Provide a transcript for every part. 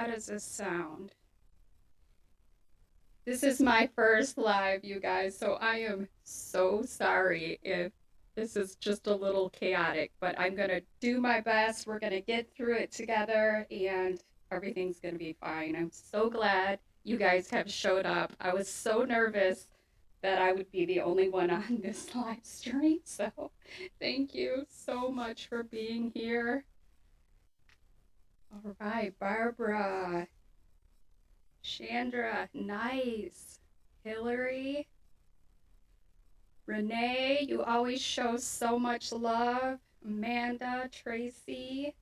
How does this sound? This is my first live, you guys, so I am so sorry if this is just a little chaotic, but I'm going to do my best. We're going to get through it together, and everything's going to be fine. I'm so glad you guys have showed up. I was so nervous that I would be the only one on this live stream, so thank you so much for being here. All right, Barbara, Chandra, nice. Hillary, Renee, you always show so much love. Amanda, Tracy.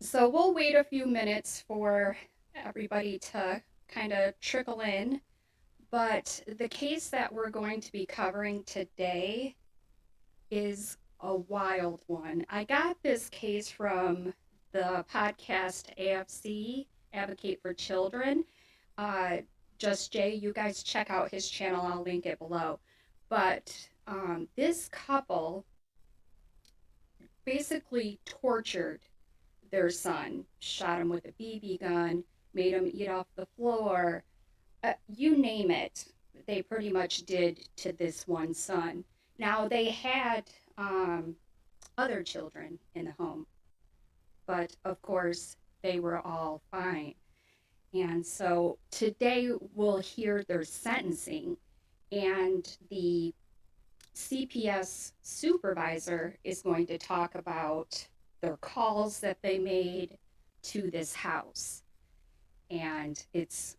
So we'll wait a few minutes for everybody to kind of trickle in. But the case that we're going to be covering today is a wild one. I got this case from the podcast AFC, Advocate for Children. Just Jay, you guys check out his channel. I'll link it below. But this couple basically tortured their son, shot him with a BB gun, made him eat off the floor. You name it, they pretty much did to this one son. Now, they had other children in the home, but of course, they were all fine. And so today we'll hear their sentencing, and the CPS supervisor is going to talk about their calls that they made to this house. And it's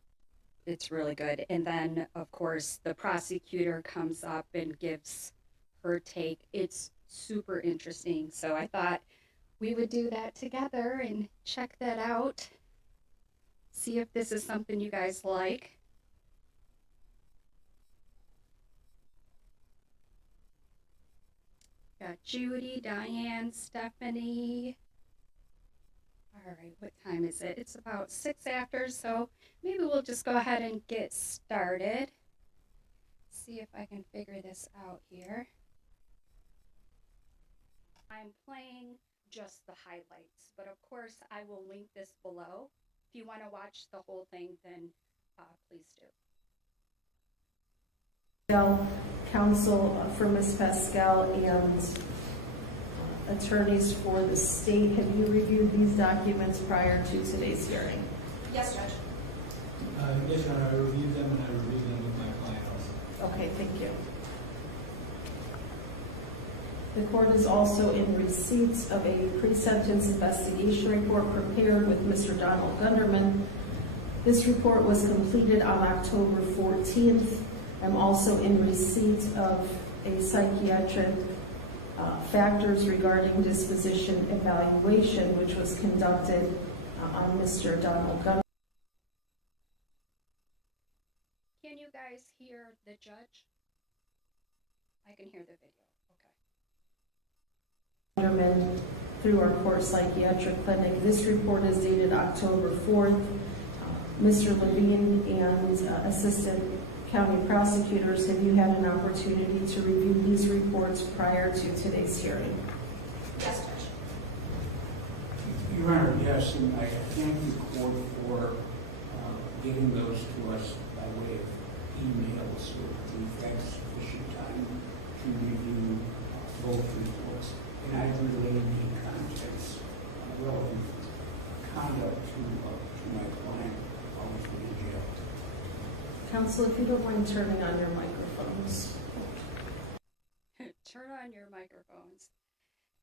really good. And then, of course, the prosecutor comes up and gives her take. It's super interesting. So I thought we would do that together and check that out. See if this is something you guys like. Got Judy, Diane, Stephanie. All right, what time is it? It's about 6 after, so maybe we'll just go ahead and get started. See if I can figure this out here. I'm playing just the highlights, but of course I will link this below. If you want to watch the whole thing, then please do. Counsel for Ms. Pascal and attorneys for the state, have you reviewed these documents prior to today's hearing? Yes, Judge. Yes, Your Honor, I reviewed them and I reviewed them with my client also. Okay, thank you. The court is also in receipt of a pre-sentence investigation report prepared with Mr. Donald Gunderman. This report was completed on October 14th. I'm also in receipt of a psychiatric factors regarding disposition evaluation, which was conducted on Mr. Donald Gunderman. Can you guys hear the judge? I can hear the video. Gunderman through our court psychiatric clinic. This report is dated October 4th. Mr. Levine and Assistant County prosecutors, have you had an opportunity to review these reports prior to today's hearing? Yes, Judge. Your Honor, yes, and I thank the court for giving those to us by way of email, so we've had sufficient time to review both reports. And I relayed the contents, relevant conduct to my client while he was in jail. Counsel, if you don't mind turning on your microphones. Turn on your microphones.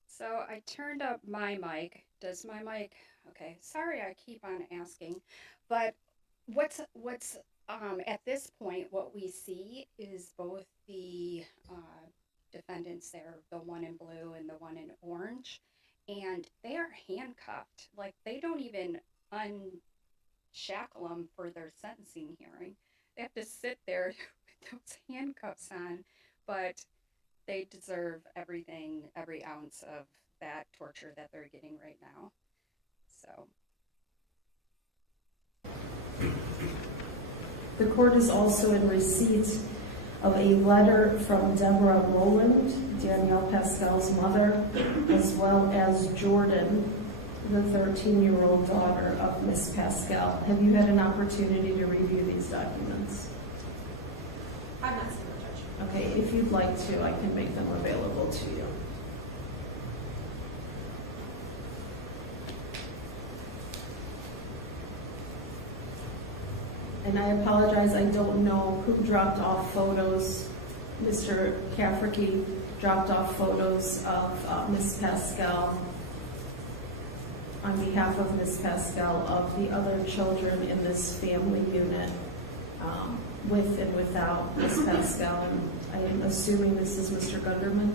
So I turned up my mic. Does my mic? Okay. Sorry, I keep on asking, but what's at this point, what we see is both the defendants there, the one in blue and the one in orange, and they are handcuffed. Like, they don't even unshackle them for their sentencing hearing. They have to sit there with those handcuffs on, but they deserve everything, every ounce of that torture that they're getting right now. So. The court is also in receipt of a letter from Deborah Rowland, Danielle Pascal's mother, as well as Jordan, the 13-year-old daughter of Miss Pascal. Have you had an opportunity to review these documents? I've not seen them, Judge. Okay, if you'd like to, I can make them available to you. And I apologize, I don't know who dropped off photos. Mr. Cafferty dropped off photos of Miss Pascal on behalf of Miss Pascal of the other children in this family unit, with and without Miss Pascal. And I am assuming this is Mr. Gunderman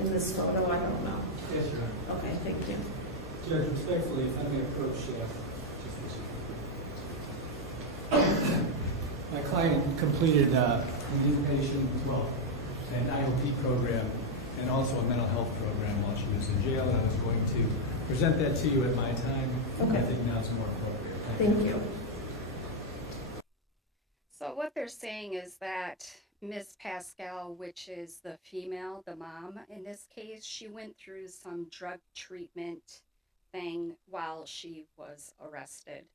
in this photo. I don't know. Yes, Your Honor. Okay, thank you. Judge, respectfully, if I may approach my client completed an inpatient, an IOP program and also a mental health program while she was in jail, and I was going to present that to you at my time. Okay. I think now it's more appropriate. Thank you. So what they're saying is that Miss Pascal, which is the female, the mom in this case, she went through some drug treatment thing while she was arrested.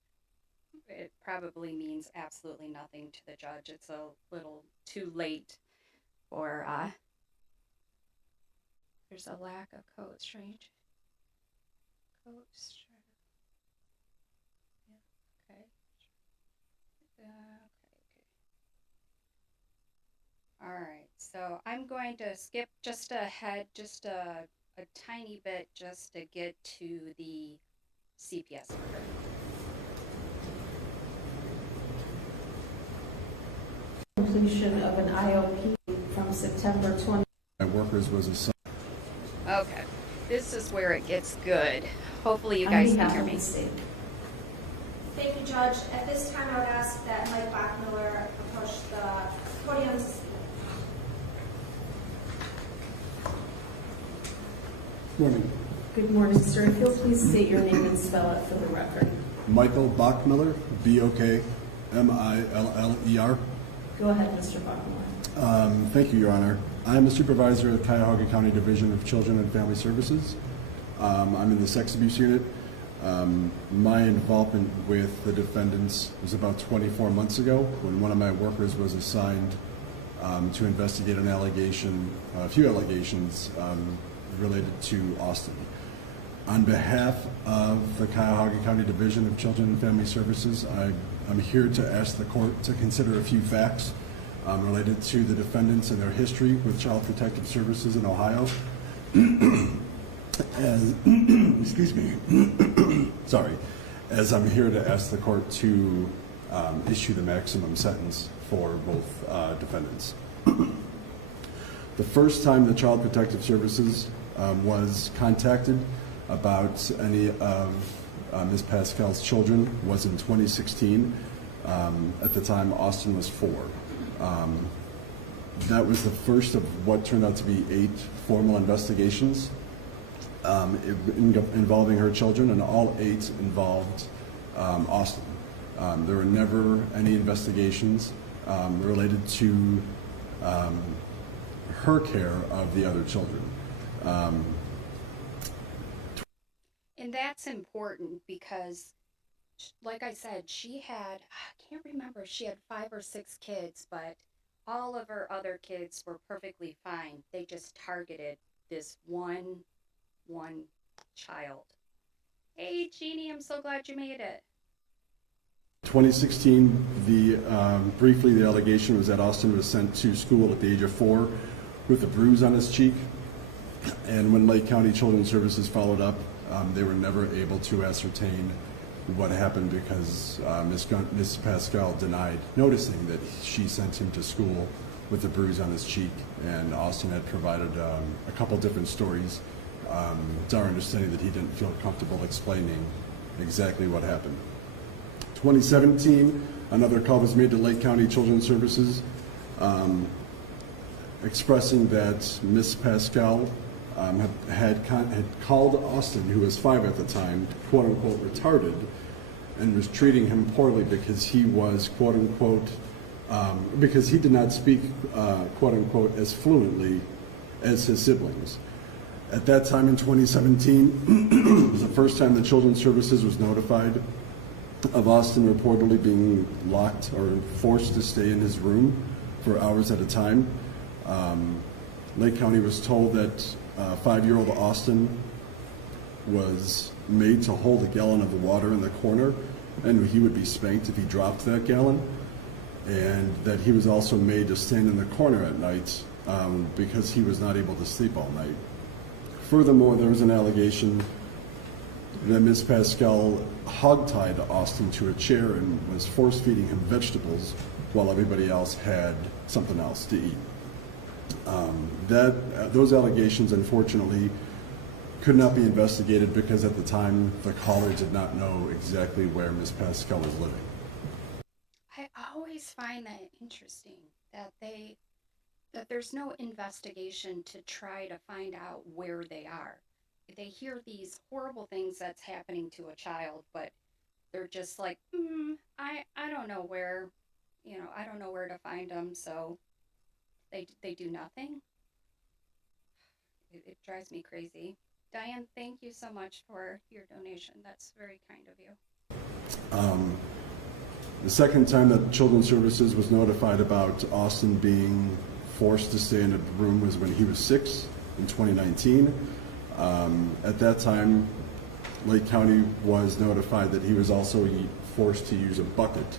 It probably means absolutely nothing to the judge. It's a little too late for, there's a lack of code, strange. Code, yeah, okay. All right, so I'm going to skip just ahead, just a tiny bit, just to get to the CPS order. Completion of an IOP from September 20. My workers was assigned. Okay, this is where it gets good. Hopefully you On guys can behalf hear of me. the state. Thank you, Judge. At this time, I would ask that Mike Bachmiller approach the podium. Morning. Good morning, sir. If you'll please state your name and spell it for the record. Michael Bachmiller, Bokmiller. Go ahead, Mr. Bachmiller. Thank you, Your Honor. I am the supervisor of the Cuyahoga County Division of Children and Family Services. I'm in the sex abuse unit. My involvement with the defendants was about 24 months ago when one of my workers was assigned to investigate an allegation, a few allegations related to Austin. On behalf of the Cuyahoga County Division of Children and Family Services, I'm here to ask the court to consider a few facts related to the defendants and their history with Child Protective Services in Ohio. Excuse me, sorry, as I'm here to ask the court to issue the maximum sentence for both defendants. The first time the Child Protective Services was contacted about any of Ms. Pascal's children was in 2016. At the time, Austin was 4. That was the first of what turned out to be 8 formal investigations involving her children, and all 8 involved Austin. There were never any investigations related to her care of the other children. And that's important because, like I said, she had, I can't remember if she had 5 or 6 kids, but all of her other kids were perfectly fine. They just targeted this one child. Hey, Jeannie, I'm so glad you made it. 2016, briefly the allegation was that Austin was sent to school at the age of 4 with a bruise on his cheek. And when Lake County Children's Services followed up, they were never able to ascertain what happened because Ms. Pascal denied noticing that she sent him to school with a bruise on his cheek, and Austin had provided a couple different stories. It's our understanding that he didn't feel comfortable explaining exactly what happened. 2017, another call was made to Lake County Children's Services expressing that Ms. Pascal had called Austin, who was 5 at the time, quote unquote retarded, and was treating him poorly because he was quote unquote because he did not speak quote unquote as fluently as his siblings. At that time in 2017, was the first time the Children's Services was notified of Austin reportedly being locked or forced to stay in his room for hours at a time. Lake County was told that 5-year-old Austin was made to hold a gallon of the water in the corner, and he would be spanked if he dropped that gallon, and that he was also made to stand in the corner at night because he was not able to sleep all night. Furthermore, there was an allegation that Ms. Pascal hogtied Austin to a chair and was force-feeding him vegetables while everybody else had something else to eat. Those allegations, unfortunately, could not be investigated because at the time the caller did not know exactly where Ms. Pascal was living. I always find that interesting that there's no investigation to try to find out where they are. They hear these horrible things that's happening to a child, but they're just like, I don't know where, I don't know where to find them, so they do nothing. It drives me crazy. Diane, thank you so much for your donation. That's very kind of you. The second time that Children's Services was notified about Austin being forced to stay in a room was when he was 6 in 2019. At that time, Lake County was notified that he was also forced to use a bucket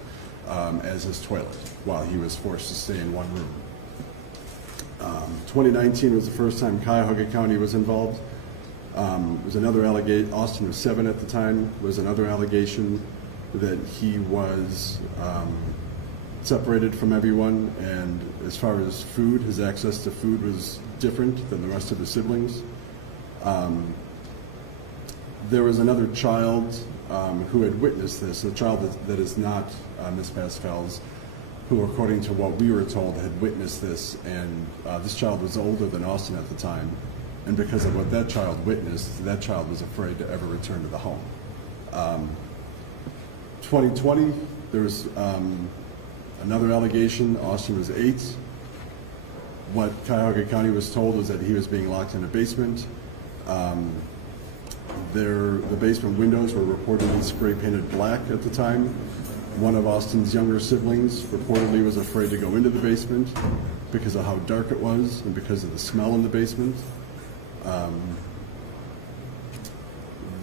as his toilet while he was forced to stay in one room. 2019 was the first time Cuyahoga County was involved. Was another allegation. Austin was 7 at the time. Was another allegation that he was separated from everyone, and as far as food, his access to food was different than the rest of the siblings. There was another child who had witnessed this, a child that is not Miss Pascal's, who, according to what we were told, had witnessed this, and this child was older than Austin at the time, and because of what that child witnessed, that child was afraid to ever return to the home. 2020, there was another allegation. Austin was 8. What Cuyahoga County was told was that he was being locked in a basement. The basement windows were reportedly spray painted black at the time. One of Austin's younger siblings reportedly was afraid to go into the basement because of how dark it was and because of the smell in the basement.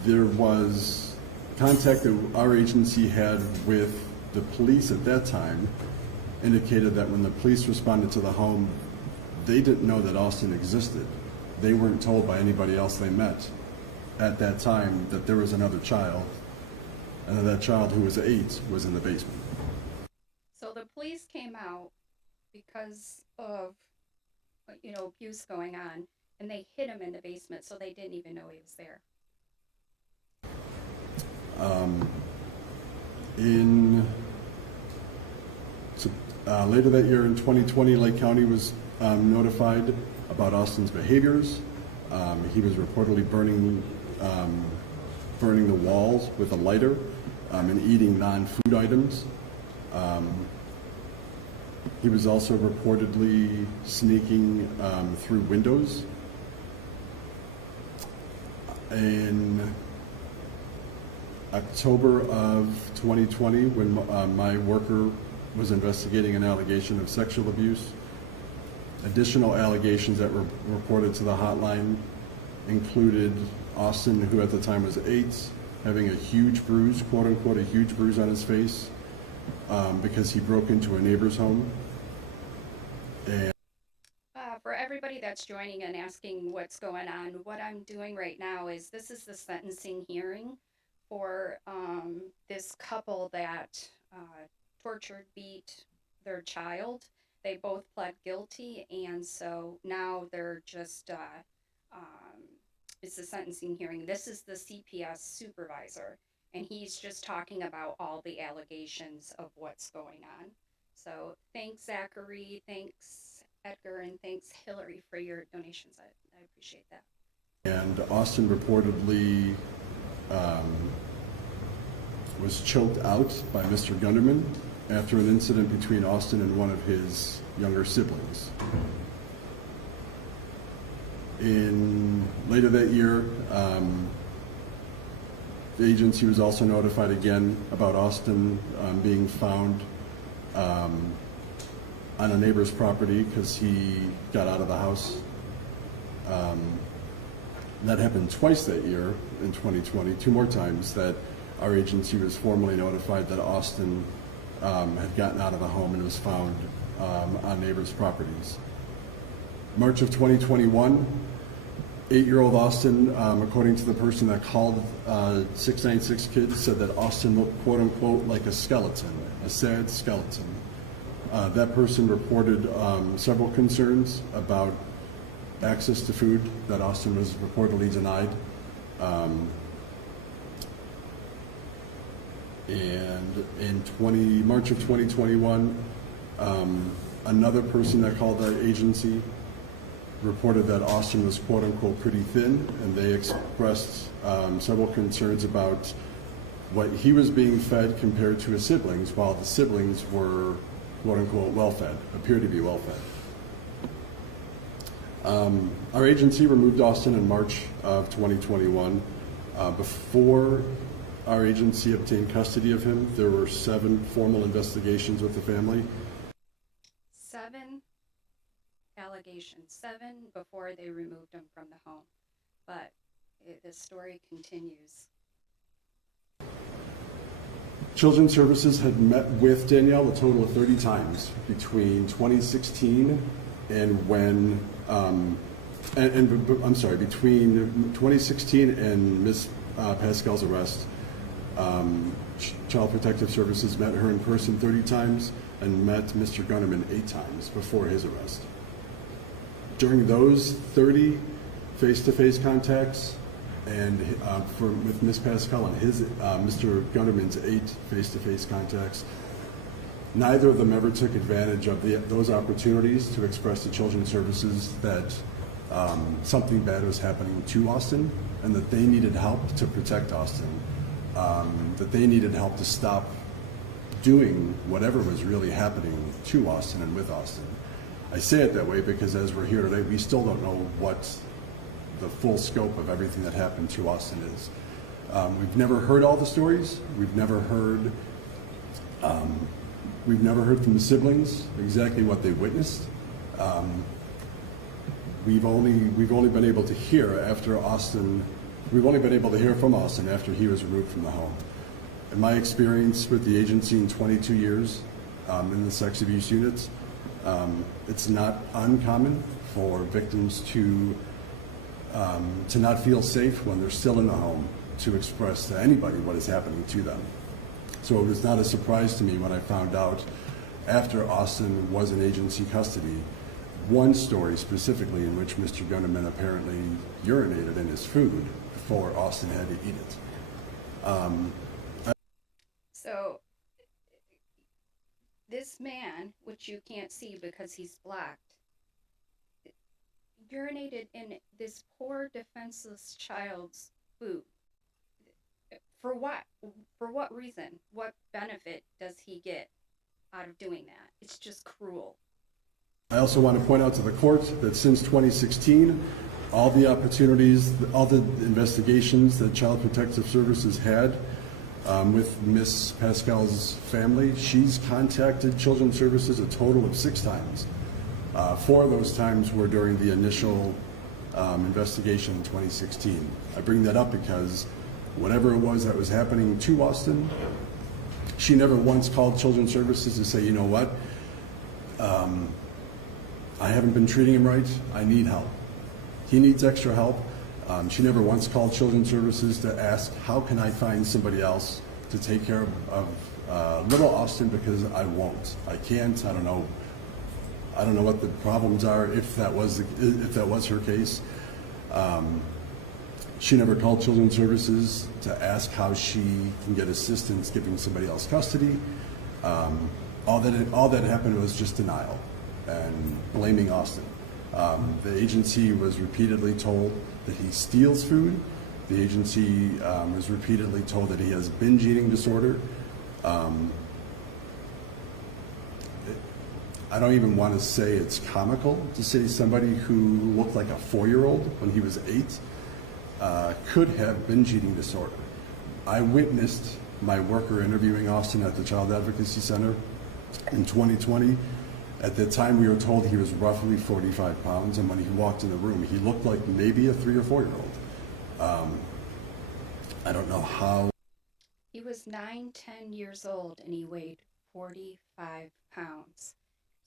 There was contact that our agency had with the police at that time indicated that when the police responded to the home, they didn't know that Austin existed. They weren't told by anybody else they met at that time that there was another child, and that child, who was 8, was in the basement. So the police came out because of, abuse going on, and they hid him in the basement, so they didn't even know he was there. Later that year in 2020, Lake County was notified about Austin's behaviors. He was reportedly burning the walls with a lighter and eating non-food items. He was also reportedly sneaking through windows. In October of 2020, when my worker was investigating an allegation of sexual abuse, additional allegations that were reported to the hotline included Austin, who at the time was 8, having a huge bruise, quote unquote, a huge bruise on his face because he broke into a neighbor's home. And For everybody that's joining and asking what's going on, what I'm doing right now is this is the sentencing hearing for this couple that tortured, beat their child. They both pled guilty, and so now they're just, it's a sentencing hearing. This is the CPS supervisor, and he's just talking about all the allegations of what's going on. So thanks, Zachary, thanks, Edgar, and thanks, Hillary, for your donations. I appreciate that. And Austin reportedly was choked out by Mr. Gunderman after an incident between Austin and one of his younger siblings. Later that year, the agency was also notified again about Austin being found on a neighbor's property because he got out of the house. That happened twice that year in 2020, 2 more times that our agency was formally notified that Austin had gotten out of the home and was found on neighbors' properties. March of 2021, 8-year-old Austin, according to the person that called 696 Kids, said that Austin looked, quote unquote, like a skeleton, a sad skeleton. That person reported several concerns about access to food that Austin was reportedly denied. And in March of 2021, another person that called the agency reported that Austin was quote unquote pretty thin, and they expressed several concerns about what he was being fed compared to his siblings, while the siblings were quote unquote well-fed, appeared to be well-fed. Our agency removed Austin in March of 2021. Before our agency obtained custody of him, there were 7 formal investigations with the family. 7 allegations, 7 before they removed him from the home. But the story continues. Children's Services had met with Danielle a total of 30 times between 2016 and when, between 2016 and Ms. Pascal's arrest. Child Protective Services met her in person 30 times and met Mr. Gunnerman 8 times before his arrest. During those 30 face-to-face contacts, and with Ms. Pascal and Mr. Gunnerman's 8 face-to-face contacts, neither of them ever took advantage of those opportunities to express to Children's Services that something bad was happening to Austin and that they needed help to protect Austin, that they needed help to stop doing whatever was really happening to Austin and with Austin. I say it that way because as we're here today, we still don't know what the full scope of everything that happened to Austin is. We've never heard all the stories. We've never heard from the siblings exactly what they witnessed. We've only been able to hear after Austin. We've only been able to hear from Austin after he was removed from the home. In my experience with the agency in 22 years in the sex abuse units, it's not uncommon for victims to not feel safe when they're still in the home to express to anybody what is happening to them. So it was not a surprise to me when I found out after Austin was in agency custody, one story specifically in which Mr. Gunnerman apparently urinated in his food before Austin had to eat it. So this man, which you can't see because he's blacked, urinated in this poor defenseless child's food. For what? For what reason? What benefit does he get out of doing that? It's just cruel. I also want to point out to the court that since 2016, all the opportunities, all the investigations that Child Protective Services had with Miss Pascal's family, she's contacted Children's Services a total of 6 times. 4 of those times were during the initial investigation in 2016. I bring that up because whatever it was that was happening to Austin, she never once called Children's Services to say, you know what, I haven't been treating him right, I need help. He needs extra help. She never once called Children's Services to ask, how can I find somebody else to take care of little Austin, because I won't. I can't. I don't know what the problems are if that was her case. She never called Children's Services to ask how she can get assistance giving somebody else custody. All that happened was just denial and blaming Austin. The agency was repeatedly told that he steals food. The agency was repeatedly told that he has binge eating disorder. I don't even want to say it's comical to say somebody who looked like a 4-year-old when he was 8 could have binge eating disorder. I witnessed my worker interviewing Austin at the Child Advocacy Center in 2020. At the time, we were told he was roughly 45 pounds, and when he walked in the room, he looked like maybe a 3 or 4-year-old. I don't know how. He was 9, 10 years old and he weighed 45 pounds.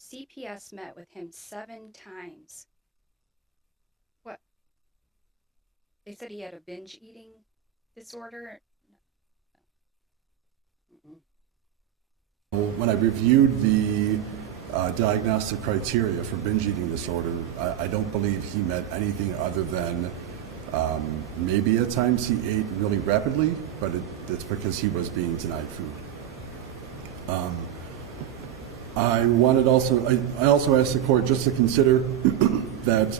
CPS met with him 7 times. What? They said he had a binge eating disorder? When I reviewed the diagnostic criteria for binge eating disorder, I don't believe he met anything other than maybe at times he ate really rapidly, but it's because he was being denied food. I also asked the court just to consider that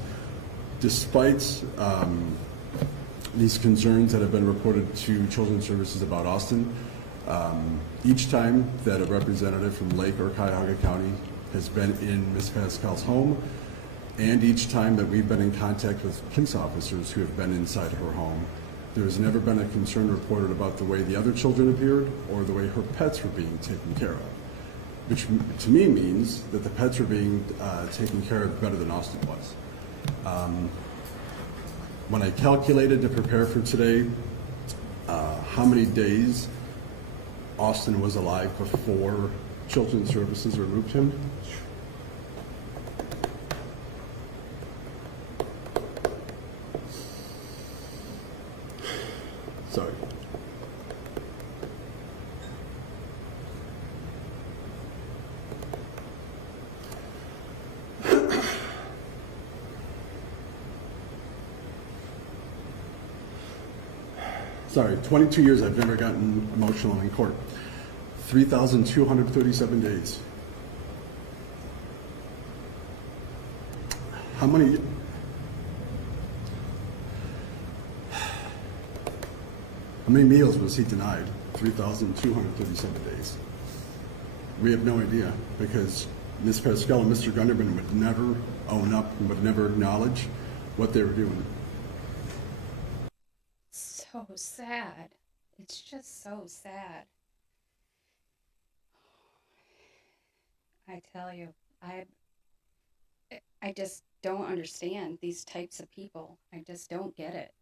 despite these concerns that have been reported to Children's Services about Austin, each time that a representative from Lake or Cuyahoga County has been in Ms. Pascal's home, and each time that we've been in contact with police officers who have been inside her home, there has never been a concern reported about the way the other children appeared or the way her pets were being taken care of, which to me means that the pets are being taken care of better than Austin was. When I calculated to prepare for today how many days Austin was alive before Children's Services removed him, sorry. Sorry, 22 years I've never gotten emotional in court. 3,237 days. How many meals was he denied? 3,237 days. We have no idea because Ms. Pascal and Mr. Gunderman would never own up and would never acknowledge what they were doing. So sad. It's just so sad. I tell you, I just don't understand these types of people. I just don't get it.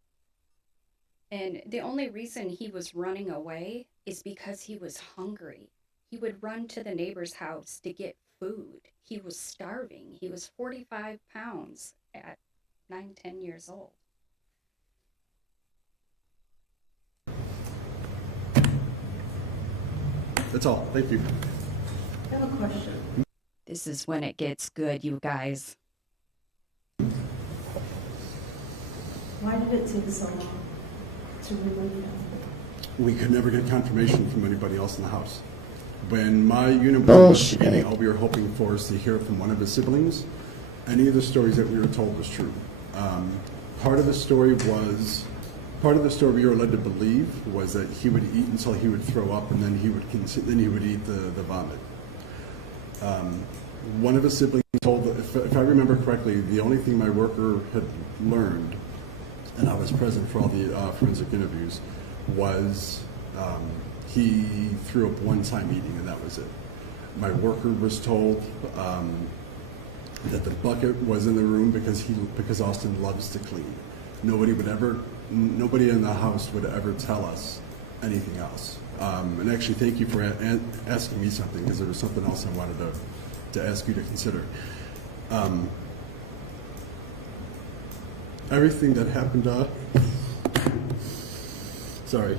And the only reason he was running away is because he was hungry. He would run to the neighbor's house to get food. He was starving. He was 45 pounds at 9, 10 years old. That's all. Thank you. I have a question. This is when it gets good, you guys. Why did it take so long to remove him? We could never get confirmation from anybody else in the house. When my unit was investigating, all we were hoping for is to hear from one of his siblings. Any of the stories that we were told was true. Part of the story we were led to believe was that he would eat until he would throw up, and then he would eat the vomit. One of his siblings told, if I remember correctly, the only thing my worker had learned, and I was present for all the forensic interviews, was he threw up one time eating, and that was it. My worker was told that the bucket was in the room because Austin loves to clean. Nobody in the house would ever tell us anything else. And actually, thank you for asking me something, because there was something else I wanted to ask you to consider. Everything that happened, sorry.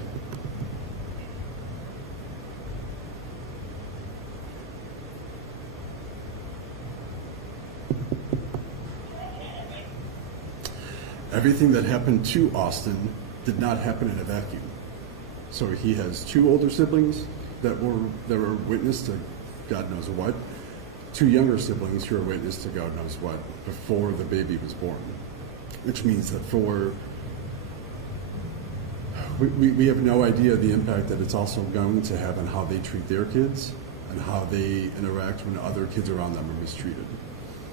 Everything that happened to Austin did not happen in a vacuum. So he has 2 older siblings that were witness to God knows what, 2 younger siblings who are witness to God knows what before the baby was born. Which means that we have no idea the impact that it's also going to have on how they treat their kids and how they interact when other kids around them are mistreated.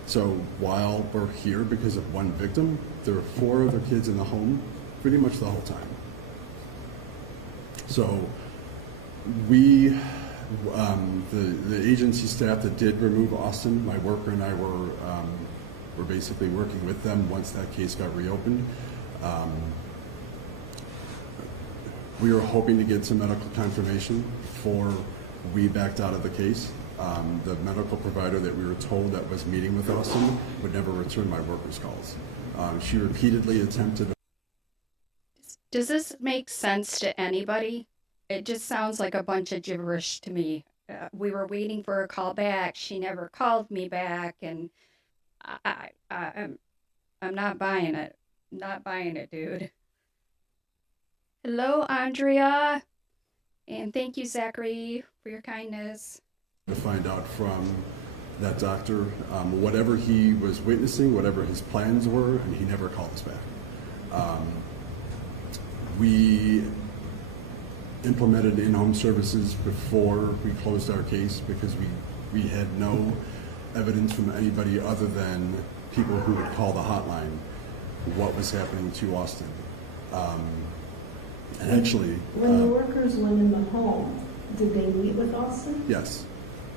So while we're here because of one victim, there are 4 other kids in the home pretty much the whole time. So we, the agency staff that did remove Austin, my worker and I were basically working with them once that case got reopened. We were hoping to get some medical confirmation before we backed out of the case. The medical provider that we were told that was meeting with Austin would never return my workers' calls. She repeatedly attempted. Does this make sense to anybody? It just sounds like a bunch of gibberish to me. We were waiting for a call back. She never called me back, and I'm not buying it. Not buying it, dude. Hello, Andrea, and thank you, Zachary, for your kindness. To find out from that doctor whatever he was witnessing, whatever his plans were, and he never called us back. We implemented in-home services before we closed our case because we had no evidence from anybody other than people who would call the hotline what was happening to Austin. And actually, When the workers went in the home, did they meet with Austin? yes,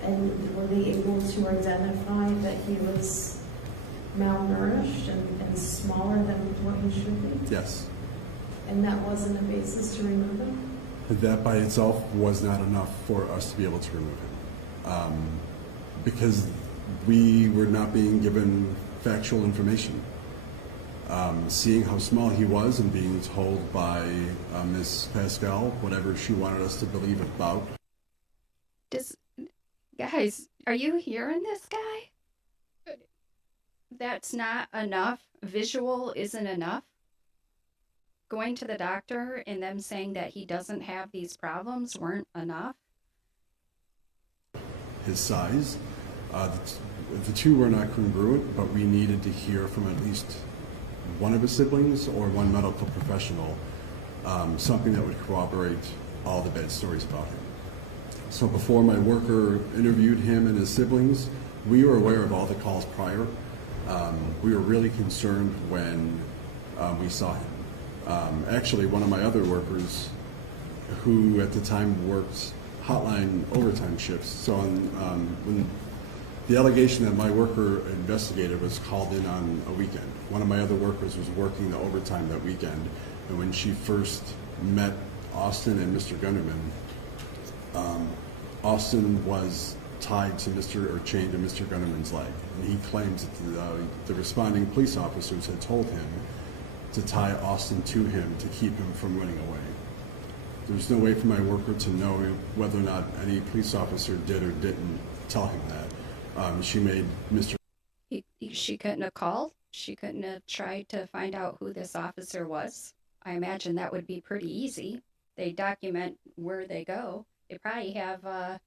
And were they able to identify that he was malnourished and smaller than what he should be? yes. And that wasn't a basis to remove him? That by itself was not enough for us to be able to remove him. Because we were not being given factual information. Seeing how small he was and being told by Miss Pascal whatever she wanted us to believe about. Guys, are you hearing this guy? That's not enough. Visual isn't enough. Going to the doctor and them saying that he doesn't have these problems weren't enough. His size, the two were not congruent, but we needed to hear from at least one of his siblings or one medical professional, something that would corroborate all the bad stories about him. So before my worker interviewed him and his siblings, we were aware of all the calls prior. We were really concerned when we saw him. Actually, one of my other workers, who at the time worked hotline overtime shifts, so when the allegation that my worker investigated was called in on a weekend, one of my other workers was working the overtime that weekend, and when she first met Austin and Mr. Gunderman, Austin was tied to chained to Mr. Gunderman's leg, and he claims that the responding police officers had told him to tie Austin to him to keep him from running away. There's no way for my worker to know whether or not any police officer did or didn't tell him that. She made Mr. She couldn't have called. She couldn't have tried to find out who this officer was. I imagine that would be pretty easy. They document where they go. They probably have a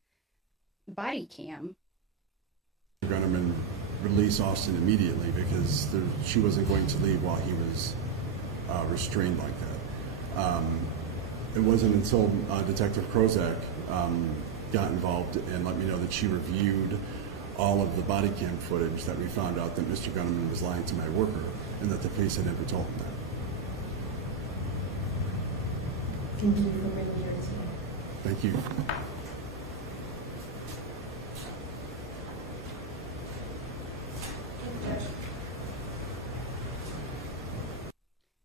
body cam. Gunderman release Austin immediately because she wasn't going to leave while he was restrained like that. It wasn't until Detective Krozak got involved and let me know that she reviewed all of the body cam footage that we found out that Mr. Gunderman was lying to my worker and that the police had never told him that. Thank you for being here today. Thank you.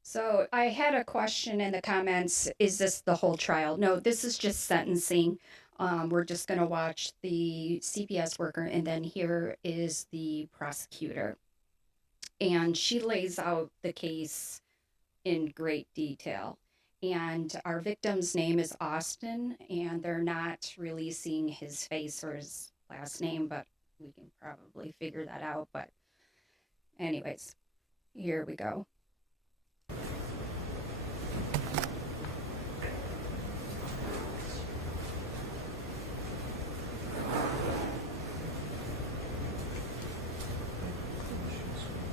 So I had a question in the comments. Is this the whole trial? No, this is just sentencing. We're just going to watch the CPS worker, and then here is the prosecutor. And she lays out the case in great detail. And our victim's name is Austin, and they're not releasing his face or his last name, but we can probably figure that out. But anyways, here we go.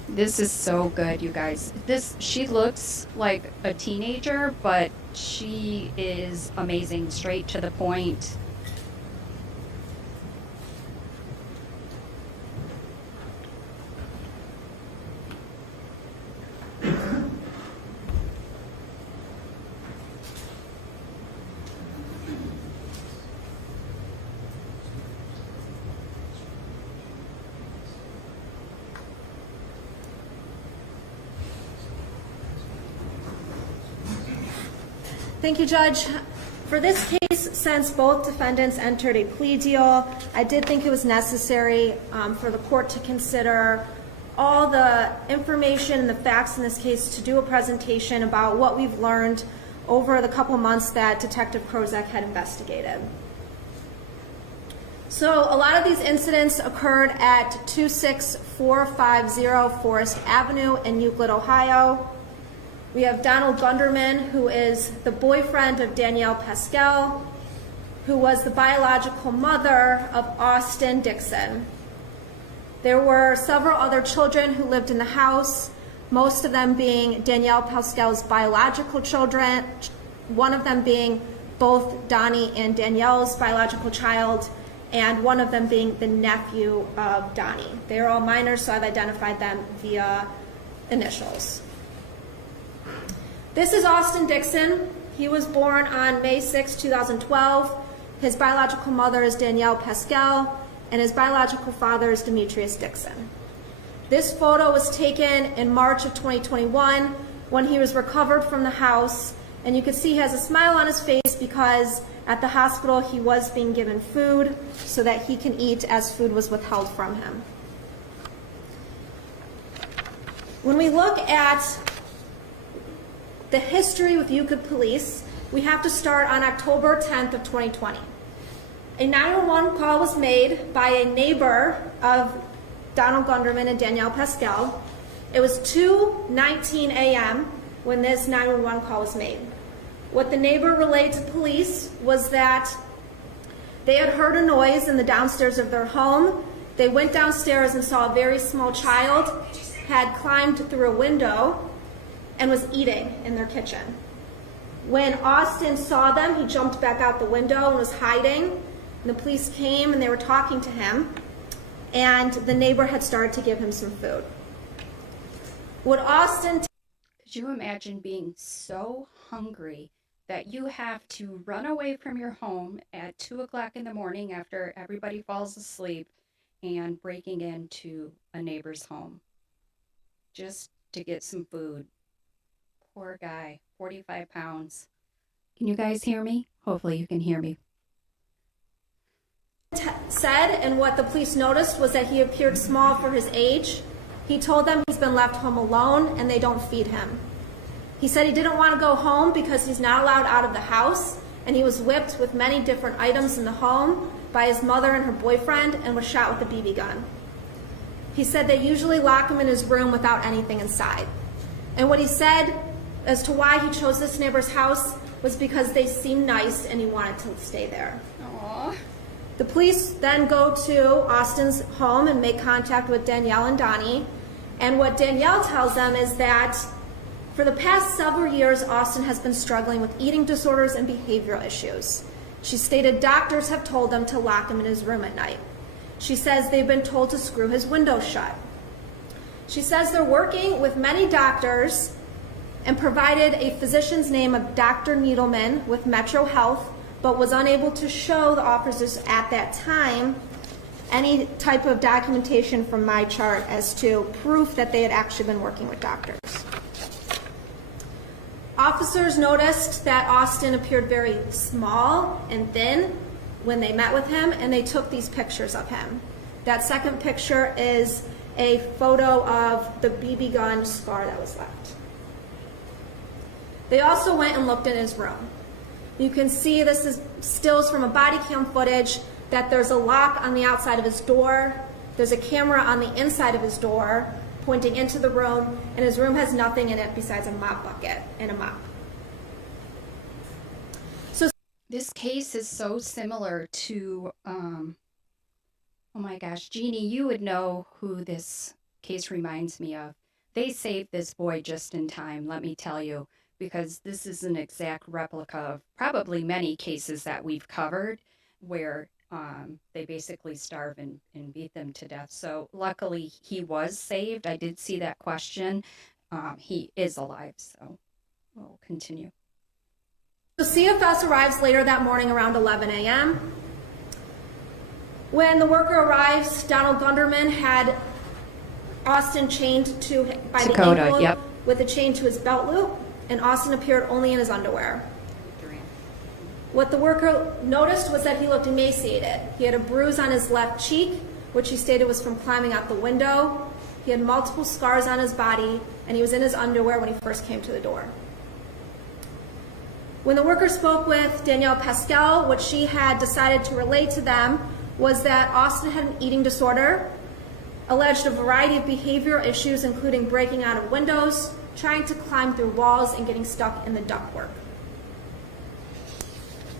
This is so good, you guys. She looks like a teenager, but she is amazing, straight to the point. Thank you, Judge. For this case, since both defendants entered a plea deal, I did think it was necessary for the court to consider all the information and the facts in this case to do a presentation about what we've learned over the couple months that Detective Krozak had investigated. So a lot of these incidents occurred at 26450 Forest Avenue in Euclid, Ohio. We have Donald Gunderman, who is the boyfriend of Danielle Pascal, who was the biological mother of Austin Dixon. There were several other children who lived in the house, most of them being Danielle Pascal's biological children, one of them being both Donnie and Danielle's biological child, and one of them being the nephew of Donnie. They are all minors, so I've identified them via initials. This is Austin Dixon. He was born on May 6, 2012. His biological mother is Danielle Pascal, and his biological father is Demetrius Dixon. This photo was taken in March of 2021 when he was recovered from the house, and you can see he has a smile on his face because at the hospital he was being given food so that he can eat as food was withheld from him. When we look at the history with Euclid Police, we have to start on October 10th of 2020. A 911 call was made by a neighbor of Donald Gunderman and Danielle Pascal. It was 2:19 a.m. when this 911 call was made. What the neighbor relayed to police was that they had heard a noise in the downstairs of their home. They went downstairs and saw a very small child had climbed through a window and was eating in their kitchen. When Austin saw them, he jumped back out the window and was hiding. And the police came and they were talking to him, and the neighbor had started to give him some food. Could you imagine being so hungry that you have to run away from your home at 2 o'clock in the morning after everybody falls asleep and breaking into a neighbor's home just to get some food? Poor guy, 45 pounds. Can you guys hear me? Hopefully you can hear me. Said, and what the police noticed was that he appeared small for his age. He told them he's been left home alone and they don't feed him. He said he didn't want to go home because he's not allowed out of the house, and he was whipped with many different items in the home by his mother and her boyfriend and was shot with a BB gun. He said they usually lock him in his room without anything inside. And what he said as to why he chose this neighbor's house was because they seemed nice and he wanted to stay there. Aww. The police then go to Austin's home and make contact with Danielle and Donnie. And what Danielle tells them is that for the past several years, Austin has been struggling with eating disorders and behavioral issues. She stated doctors have told them to lock him in his room at night. She says they've been told to screw his windows shut. She says they're working with many doctors and provided a physician's name of Dr. Needleman with Metro Health, but was unable to show the officers at that time any type of documentation from my chart as to proof that they had actually been working with doctors. Officers noticed that Austin appeared very small and thin when they met with him, and they took these pictures of him. That second picture is a photo of the BB gun scar that was left. They also went and looked in his room. You can see this is stills from a body cam footage that there's a lock on the outside of his door. There's a camera on the inside of his door pointing into the room, and his room has nothing in it besides a mop bucket and a mop. So this case is so similar to, oh my gosh, Jeannie, you would know who this case reminds me of. They saved this boy just in time, let me tell you, because this is an exact replica of probably many cases that we've covered where they basically starve and beat them to death. So luckily he was saved. I did see that question. He is alive, so we'll continue. The CFS arrives later that morning around 11 a.m. When the worker arrives, Donald Gunderman had Austin chained by the ankle with a chain to his belt loop, and Austin appeared only in his underwear. What the worker noticed was that he looked emaciated. He had a bruise on his left cheek, which he stated was from climbing out the window. He had multiple scars on his body, and he was in his underwear when he first came to the door. When the worker spoke with Danielle Pascal, what she had decided to relate to them was that Austin had an eating disorder, alleged a variety of behavioral issues, including breaking out of windows, trying to climb through walls, and getting stuck in the ductwork.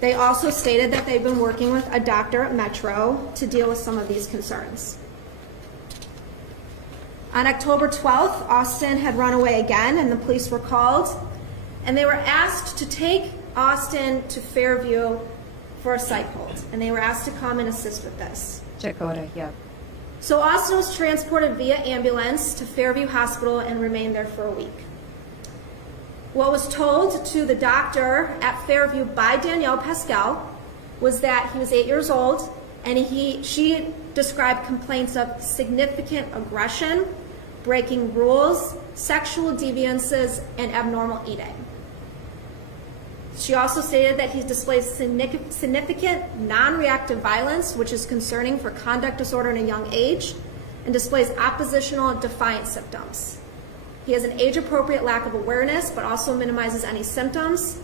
They also stated that they've been working with a doctor at Metro to deal with some of these concerns. On October 12th, Austin had run away again, and the police were called, and they were asked to take Austin to Fairview for a psych hold, and they were asked to come and assist with this. Dakota, yep. So Austin was transported via ambulance to Fairview Hospital and remained there for a week. What was told to the doctor at Fairview by Danielle Pascal was that he was 8 years old, and she described complaints of significant aggression, breaking rules, sexual deviances, and abnormal eating. She also stated that he displays significant non-reactive violence, which is concerning for conduct disorder in a young age, and displays oppositional defiant symptoms. He has an age-appropriate lack of awareness, but also minimizes any symptoms.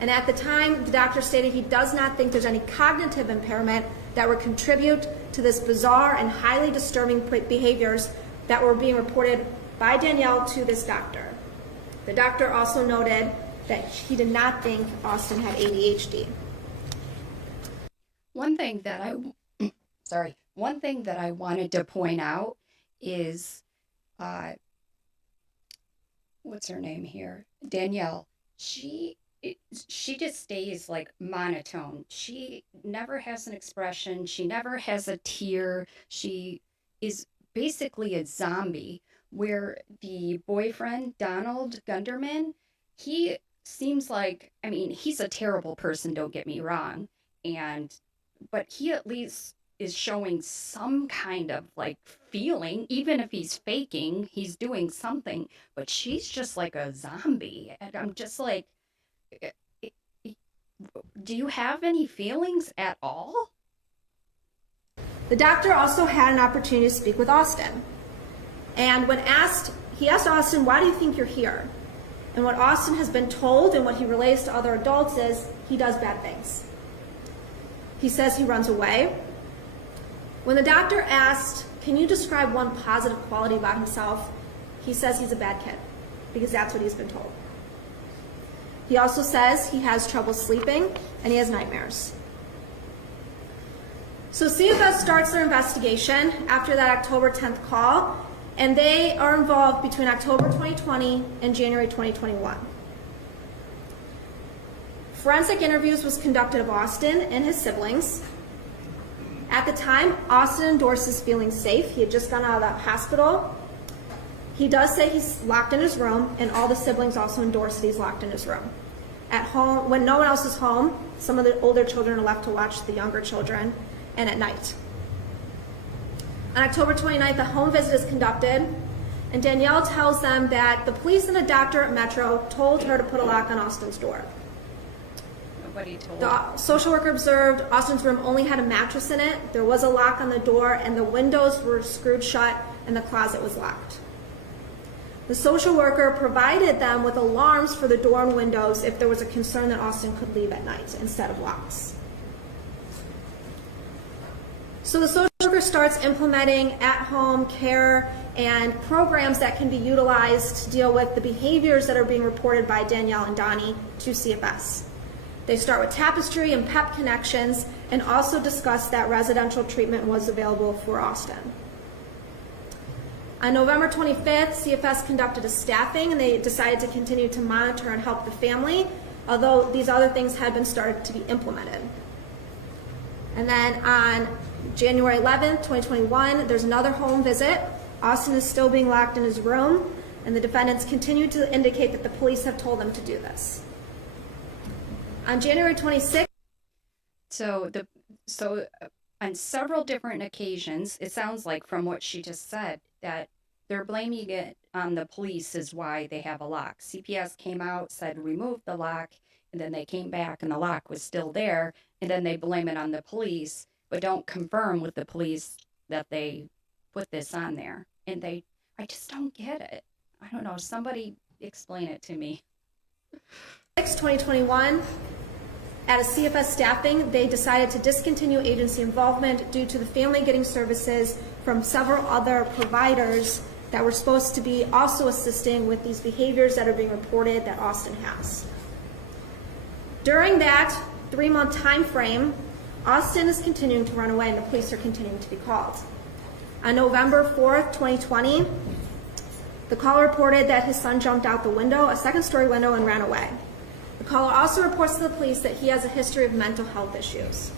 And at the time, the doctor stated he does not think there's any cognitive impairment that would contribute to this bizarre and highly disturbing behaviors that were being reported by Danielle to this doctor. The doctor also noted that he did not think Austin had ADHD. One thing that I wanted to point out is, what's her name here? Danielle. She just stays like monotone. She never has an expression. She never has a tear. She is basically a zombie, where the boyfriend, Donald Gunderman, he seems like, I mean, he's a terrible person, don't get me wrong, but he at least is showing some kind of like feeling, even if he's faking, he's doing something, but she's just like a zombie. And I'm just like, do you have any feelings at all? The doctor also had an opportunity to speak with Austin. And when asked, he asked Austin, why do you think you're here? And what Austin has been told and what he relays to other adults is he does bad things. He says he runs away. When the doctor asked, can you describe one positive quality about himself? He says he's a bad kid, because that's what he's been told. He also says he has trouble sleeping and he has nightmares. So CFS starts their investigation after that October 10th call, and they are involved between October 2020 and January 2021. Forensic interviews was conducted of Austin and his siblings. At the time, Austin endorses feeling safe. He had just gone out of that hospital. He does say he's locked in his room, and all the siblings also endorse that he's locked in his room. At home, when no one else is home, some of the older children are left to watch the younger children, and at night. On October 29th, a home visit is conducted, and Danielle tells them that the police and a doctor at Metro told her to put a lock on Austin's door. Nobody told. The social worker observed Austin's room only had a mattress in it. There was a lock on the door, and the windows were screwed shut, and the closet was locked. The social worker provided them with alarms for the door and windows if there was a concern that Austin could leave at night instead of locks. So the social worker starts implementing at-home care and programs that can be utilized to deal with the behaviors that are being reported by Danielle and Donnie to CFS. They start with tapestry and PEP connections, and also discuss that residential treatment was available for Austin. On November 25th, CFS conducted a staffing, and they decided to continue to monitor and help the family, although these other things had been started to be implemented. And then on January 11th, 2021, there's another home visit. Austin is still being locked in his room, and the defendants continue to indicate that the police have told them to do this. On January 26th, So on several different occasions, it sounds like from what she just said, that they're blaming it on the police is why they have a lock. CPS came out, said remove the lock, and then they came back and the lock was still there, and then they blame it on the police, but don't confirm with the police that they put this on there. And I just don't get it. I don't know. Somebody explain it to me. 2021, at a CFS staffing, they decided to discontinue agency involvement due to the family getting services from several other providers that were supposed to be also assisting with these behaviors that are being reported that Austin has. During that 3-month time frame, Austin is continuing to run away and the police are continuing to be called. On November 4th, 2020, the caller reported that his son jumped out the window, a second-story window, and ran away. The caller also reports to the police that he has a history of mental health issues.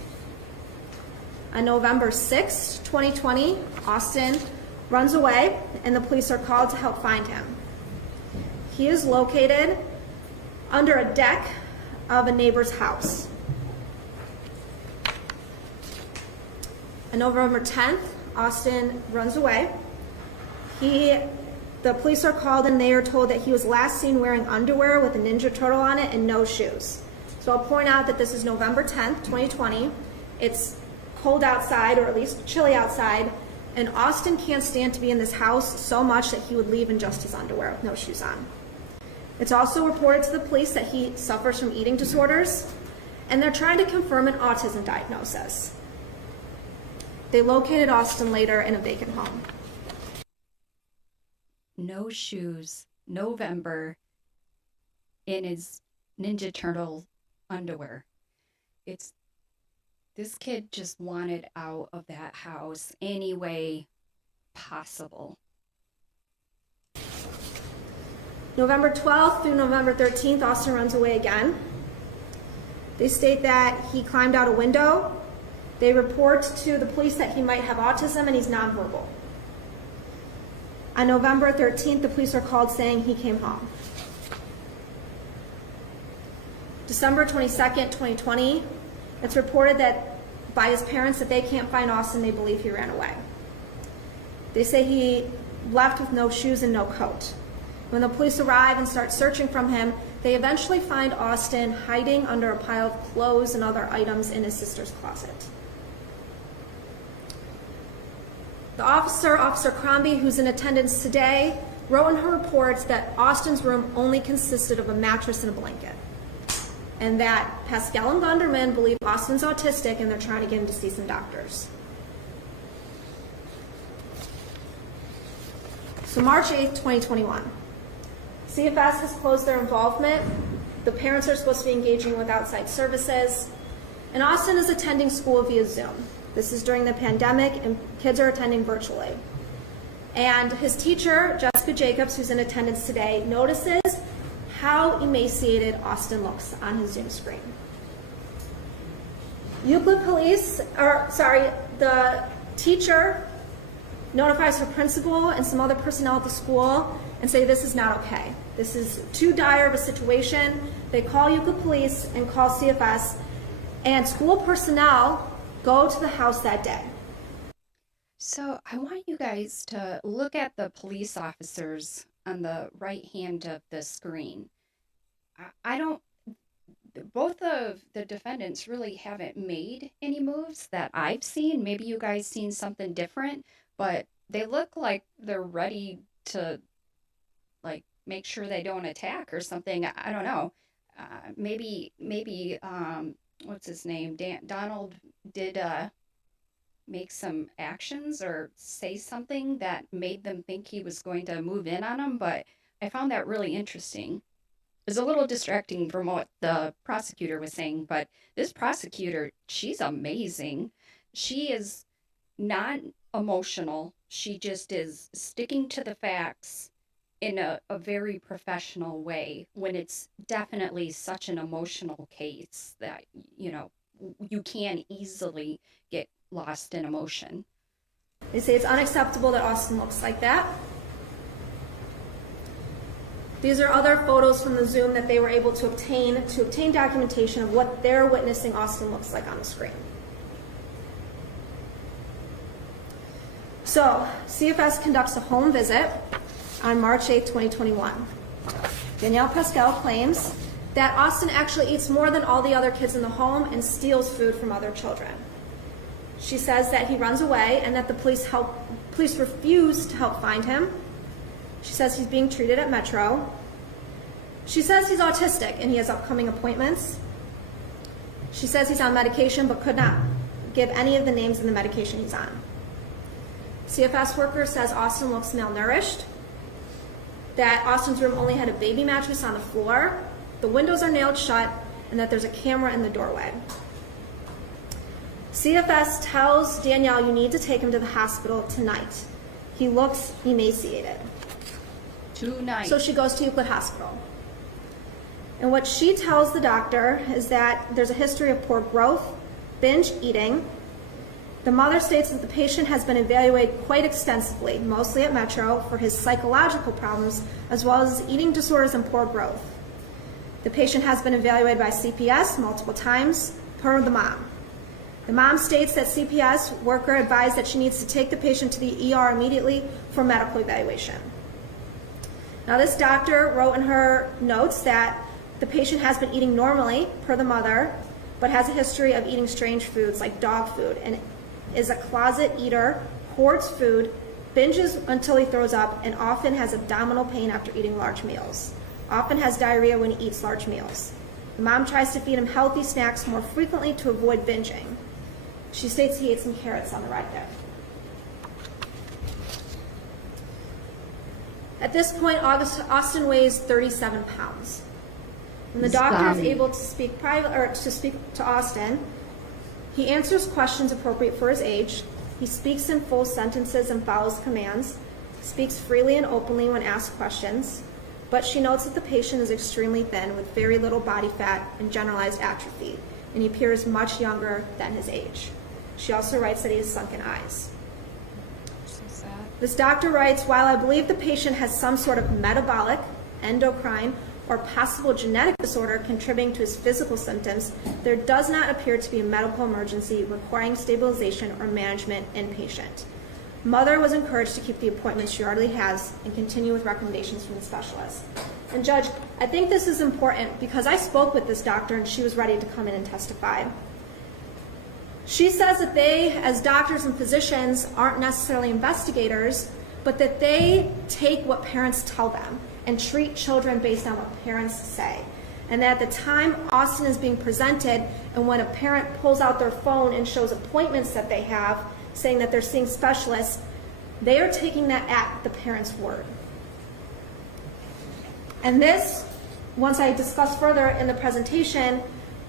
On November 6, 2020, Austin runs away and the police are called to help find him. He is located under a deck of a neighbor's house. On November 10th, Austin runs away. The police are called and they are told that he was last seen wearing underwear with a Ninja Turtle on it and no shoes. So I'll point out that this is November 10th, 2020. It's cold outside, or at least chilly outside, and Austin can't stand to be in this house so much that he would leave in just his underwear with no shoes on. It's also reported to the police that he suffers from eating disorders, and they're trying to confirm an autism diagnosis. They located Austin later in a vacant home. No shoes, November, in his Ninja Turtle underwear. This kid just wanted out of that house any way possible. November 12th through November 13th, Austin runs away again. They state that he climbed out a window. They report to the police that he might have autism and he's nonverbal. On November 13th, the police are called saying he came home. December 22nd, 2020, it's reported that by his parents that they can't find Austin, they believe he ran away. They say he left with no shoes and no coat. When the police arrive and start searching for him, they eventually find Austin hiding under a pile of clothes and other items in his sister's closet. The Officer Crombie, who's in attendance today, wrote in her report that Austin's room only consisted of a mattress and a blanket, and that Pascal and Gunderman believe Austin's autistic and they're trying to get him to see some doctors. So March 8th, 2021. CFS has closed their involvement. The parents are supposed to be engaging with outside services, and Austin is attending school via Zoom. This is during the pandemic and kids are attending virtually. And his teacher, Jessica Jacobs, who's in attendance today, notices how emaciated Austin looks on his Zoom screen. Euclid the teacher notifies her principal and some other personnel at the school and say this is not okay. This is too dire of a situation. They call Euclid police and call CFS, and school personnel go to the house that day. So I want you guys to look at the police officers on the right hand of the screen. Both of the defendants really haven't made any moves that I've seen. Maybe you guys seen something different, but they look like they're ready to make sure they don't attack or something. I don't know. Maybe what's his name? Donald did make some actions or say something that made them think he was going to move in on them, but I found that really interesting. It was a little distracting from what the prosecutor was saying, but this prosecutor, she's amazing. She is not emotional. She just is sticking to the facts in a very professional way when it's definitely such an emotional case that, you can easily get lost in emotion. They say it's unacceptable that Austin looks like that. These are other photos from the Zoom that they were able to obtain documentation of what they're witnessing Austin looks like on the screen. So, CFS conducts a home visit on March 8, 2021. Danielle Pascal claims that Austin actually eats more than all the other kids in the home and steals food from other children. She says that he runs away and that the police refuse to help find him. She says he's being treated at Metro. She says he's autistic and he has upcoming appointments. She says he's on medication but could not give any of the names of the medication he's on. CFS worker says Austin looks malnourished, that Austin's room only had a baby mattress on the floor, the windows are nailed shut, and that there's a camera in the doorway. CFS tells Danielle, you need to take him to the hospital tonight. He looks emaciated. Tonight. So she goes to Euclid Hospital. And what she tells the doctor is that there's a history of poor growth, binge eating. The mother states that the patient has been evaluated quite extensively, mostly at Metro, for his psychological problems as well as eating disorders and poor growth. The patient has been evaluated by CPS multiple times, per the mom. The mom states that CPS worker advised that she needs to take the patient to the ER immediately for medical evaluation. Now, this doctor wrote in her notes that the patient has been eating normally, per the mother, but has a history of eating strange foods like dog food and is a closet eater, hoards food, binges until he throws up, and often has abdominal pain after eating large meals. Often has diarrhea when he eats large meals. The mom tries to feed him healthy snacks more frequently to avoid binging. She states he ate some carrots on the ride there. At this point, Austin weighs 37 pounds. When the doctor is able to speak to Austin, he answers questions appropriate for his age. He speaks in full sentences and follows commands, speaks freely and openly when asked questions, but she notes that the patient is extremely thin with very little body fat and generalized atrophy, and he appears much younger than his age. She also writes that he has sunken eyes. So sad. This doctor writes, while I believe the patient has some sort of metabolic, endocrine, or possible genetic disorder contributing to his physical symptoms, there does not appear to be a medical emergency requiring stabilization or management inpatient. Mother was encouraged to keep the appointments she already has and continue with recommendations from the specialist. And Judge, I think this is important because I spoke with this doctor and she was ready to come in and testify. She says that they, as doctors and physicians, aren't necessarily investigators, but that they take what parents tell them and treat children based on what parents say. And that at the time Austin is being presented, and when a parent pulls out their phone and shows appointments that they have, saying that they're seeing specialists, they are taking that at the parent's word. And this, once I discuss further in the presentation,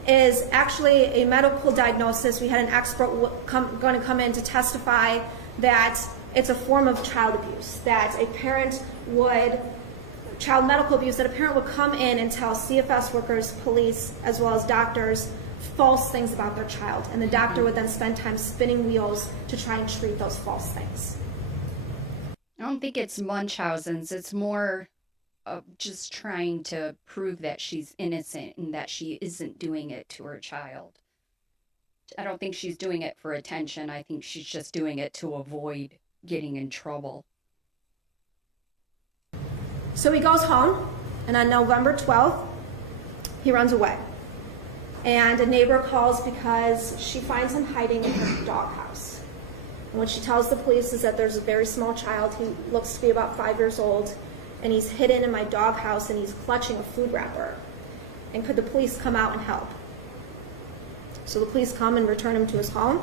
is actually a medical diagnosis. We had an expert going to come in to testify that it's a form of child abuse, that a parent would child medical abuse, that a parent would come in and tell CFS workers, police, as well as doctors, false things about their child. And the doctor would then spend time spinning wheels to try and treat those false things. I don't think it's Munchausen's. It's more of just trying to prove that she's innocent and that she isn't doing it to her child. I don't think she's doing it for attention. I think she's just doing it to avoid getting in trouble. So he goes home, and on November 12th, he runs away. And a neighbor calls because she finds him hiding in her doghouse. And what she tells the police is that there's a very small child who looks to be about 5 years old, and he's hidden in my doghouse and he's clutching a food wrapper. And could the police come out and help? So the police come and return him to his home.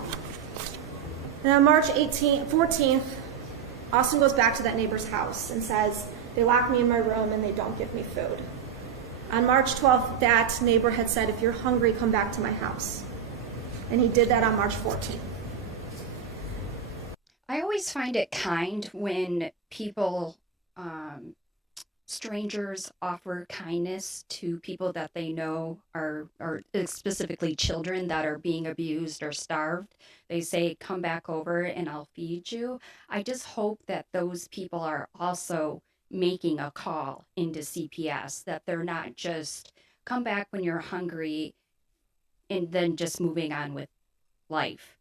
And on March 14th, Austin goes back to that neighbor's house and says, they lock me in my room and they don't give me food. On March 12th, that neighbor had said, if you're hungry, come back to my house. And he did that on March 14th. I always find it kind when people, strangers, offer kindness to people that they know are specifically children that are being abused or starved. They say, come back over and I'll feed you. I just hope that those people are also making a call into CPS, that they're not just come back when you're hungry and then just moving on with life.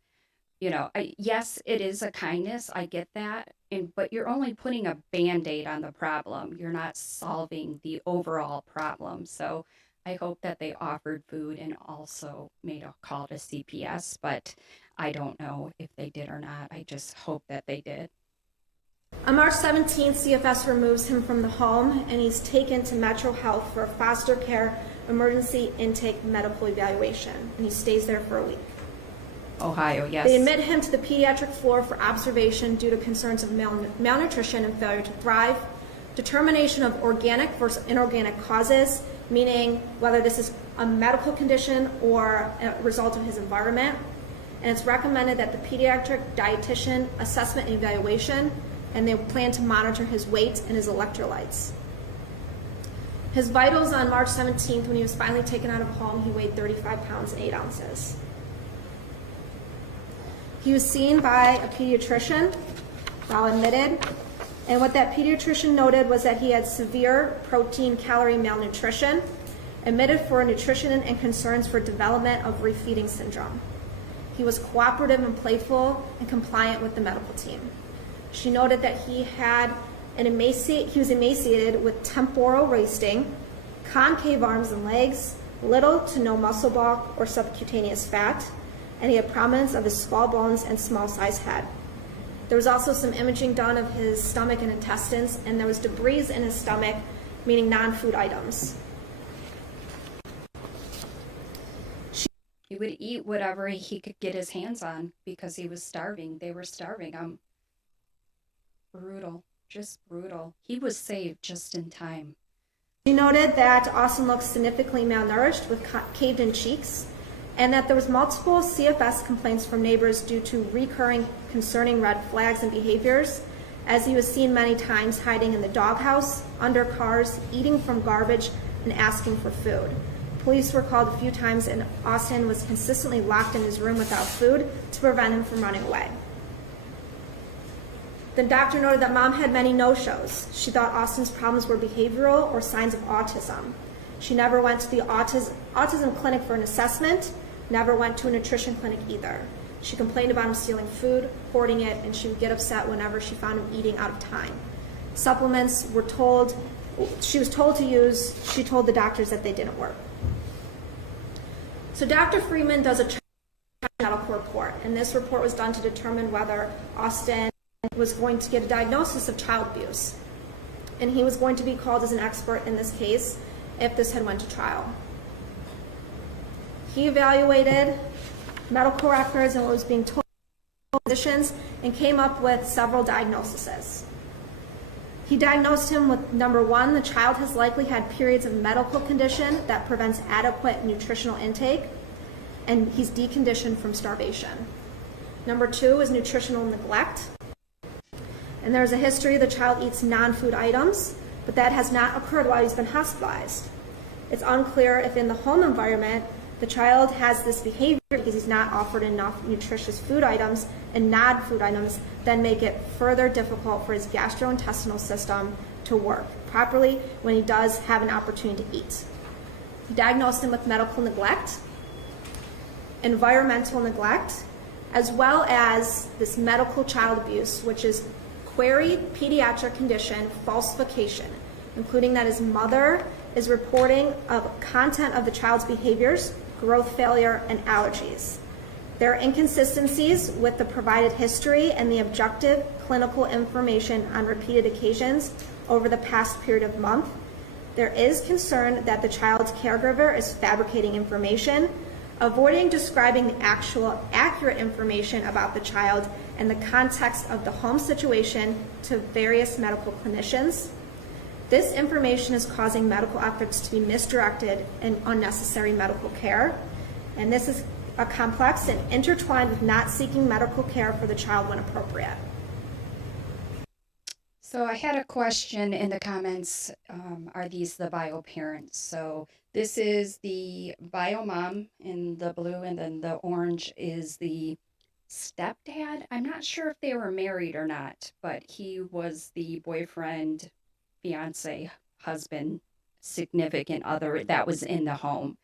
You know, yes, it is a kindness. I get that. But you're only putting a Band-Aid on the problem. You're not solving the overall problem. So I hope that they offered food and also made a call to CPS, but I don't know if they did or not. I just hope that they did. On March 17th, CFS removes him from the home and he's taken to Metro Health for a foster care emergency intake medical evaluation, and he stays there for a week. Ohio, yes. They admit him to the pediatric floor for observation due to concerns of malnutrition and failure to thrive, determination of organic versus inorganic causes, meaning whether this is a medical condition or a result of his environment, and it's recommended that the pediatric dietitian assessment and evaluation, and they plan to monitor his weight and his electrolytes. His vitals on March 17th, when he was finally taken out of home, he weighed 35 pounds and 8 ounces. He was seen by a pediatrician while admitted, and what that pediatrician noted was that he had severe protein calorie malnutrition, admitted for nutrition and concerns for development of refeeding syndrome. He was cooperative and playful and compliant with the medical team. She noted that he was emaciated with temporal wasting, concave arms and legs, little to no muscle bulk or subcutaneous fat, and he had prominence of his skull bones and small-sized head. There was also some imaging done of his stomach and intestines, and there was debris in his stomach, meaning non-food items. He would eat whatever he could get his hands on because he was starving. They were starving. Brutal, just brutal. He was saved just in time. She noted that Austin looked significantly malnourished with caved-in cheeks, and that there was multiple CFS complaints from neighbors due to recurring concerning red flags and behaviors, as he was seen many times hiding in the doghouse, under cars, eating from garbage, and asking for food. Police were called a few times, and Austin was consistently locked in his room without food to prevent him from running away. The doctor noted that mom had many no-shows. She thought Austin's problems were behavioral or signs of autism. She never went to the autism clinic for an assessment, never went to a nutrition clinic either. She complained about him stealing food, hoarding it, and she would get upset whenever she found him eating out of time. Supplements she was told to use, she told the doctors that they didn't work. So Dr. Freeman does a medical report, and this report was done to determine whether Austin was going to get a diagnosis of child abuse, and he was going to be called as an expert in this case if this had went to trial. He evaluated medical records and what was being told by physicians and came up with several diagnoses. He diagnosed him with, number one, the child has likely had periods of medical condition that prevents adequate nutritional intake, and he's deconditioned from starvation. Number two is nutritional neglect. And there's a history the child eats non-food items, but that has not occurred while he's been hospitalized. It's unclear if in the home environment the child has this behavior because he's not offered enough nutritious food items, and non-food items then make it further difficult for his gastrointestinal system to work properly when he does have an opportunity to eat. He diagnosed him with medical neglect, environmental neglect, as well as this medical child abuse, which is queried pediatric condition falsification, including that his mother is reporting of content of the child's behaviors, growth failure, and allergies. There are inconsistencies with the provided history and the objective clinical information on repeated occasions over the past period of month. There is concern that the child's caregiver is fabricating information, avoiding describing the actual accurate information about the child and the context of the home situation to various medical clinicians. This information is causing medical efforts to be misdirected and unnecessary medical care. And this is a complex and intertwined with not seeking medical care for the child when appropriate. So I had a question in the comments. Are these the bio parents? So this is the bio mom in the blue, and then the orange is the stepdad. I'm not sure if they were married or not, but he was the boyfriend, fiance, husband, significant other that was in the home.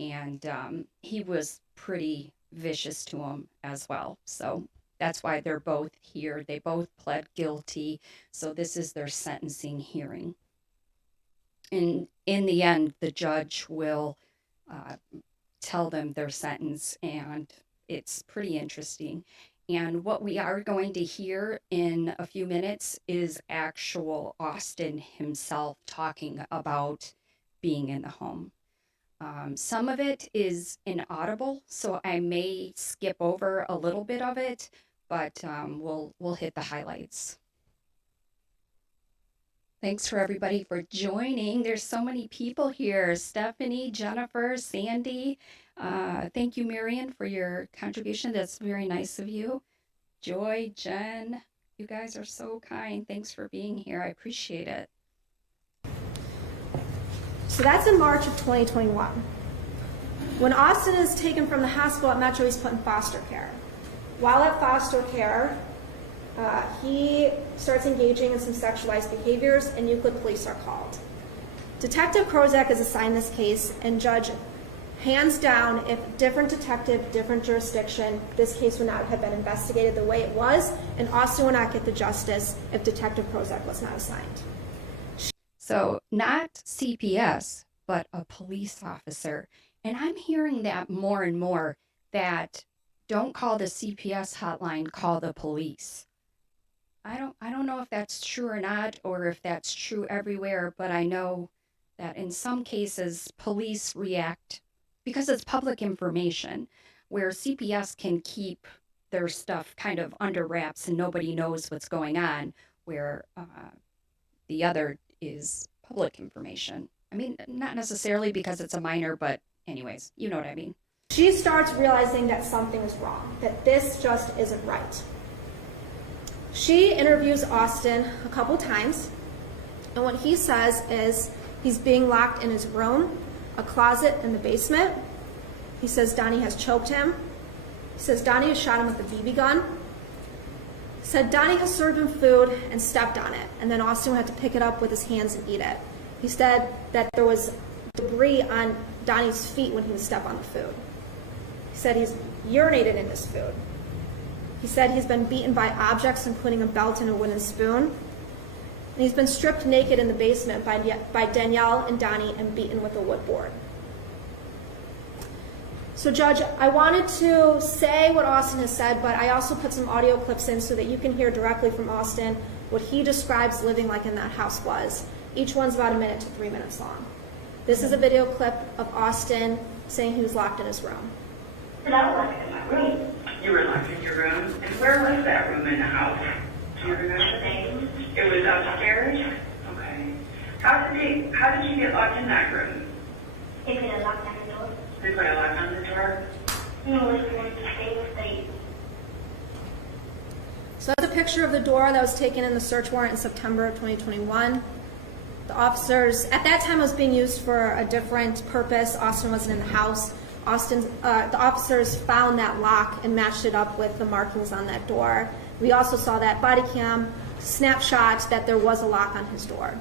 And he was pretty vicious to him as well. So that's why they're both here. They both pled guilty. So this is their sentencing hearing. And in the end, the judge will tell them their sentence, and it's pretty interesting. And what we are going to hear in a few minutes is actual Austin himself talking about being in the home. Some of it is inaudible, so I may skip over a little bit of it, but we'll hit the highlights. Thanks for everybody for joining. There's so many people here. Stephanie, Jennifer, Sandy. Thank you, Marion, for your contribution. That's very nice of you. Joy, Jen, you guys are so kind. Thanks for being here. I appreciate it. So that's in March of 2021. When Austin is taken from the hospital at Metro, he's put in foster care. While at foster care, he starts engaging in some sexualized behaviors, and Euclid police are called. Detective Krozak is assigned this case, and judge, hands down, if different detective, different jurisdiction, this case would not have been investigated the way it was, and Austin would not get the justice if Detective Krozak was not assigned. So not CPS, but a police officer. And I'm hearing that more and more, that don't call the CPS hotline, call the police. I don't know if that's true or not, or if that's true everywhere, but I know that in some cases police react because it's public information, where CPS can keep their stuff kind of under wraps and nobody knows what's going on, where the other is public information. I mean, not necessarily because it's a minor, but anyways, you know what I mean. She starts realizing that something is wrong, that this just isn't right. She interviews Austin a couple times, and what he says is he's being locked in his room, a closet in the basement. He says Donnie has choked him. He says Donnie has shot him with a BB gun. He said Donnie has served him food and stepped on it, and then Austin had to pick it up with his hands and eat it. He said that there was debris on Donnie's feet when he would step on the food. He said he's urinated in his food. He said he's been beaten by objects, including a belt and a wooden spoon. And he's been stripped naked in the basement by Danielle and Donnie and beaten with a wood board. So, Judge, I wanted to say what Austin has said, but I also put some audio clips in so that you can hear directly from Austin what he describes living like in that house was. Each one's about 1 minute to 3 minutes long. This is a video clip of Austin saying he was locked in his room. And I was locked in my room. You were locked in your room? And where was that room in the house? Do you remember? It was upstairs? Okay. How did you get locked in that room? They put a lock on the door. They put a lock on the door? No, it's going to stay with the. So that's a picture of the door that was taken in the search warrant in September of 2021. The officers, at that time it was being used for a different purpose. Austin wasn't in the house. The officers found that lock and matched it up with the markings on that door. We also saw that body cam snapshot that there was a lock on his door.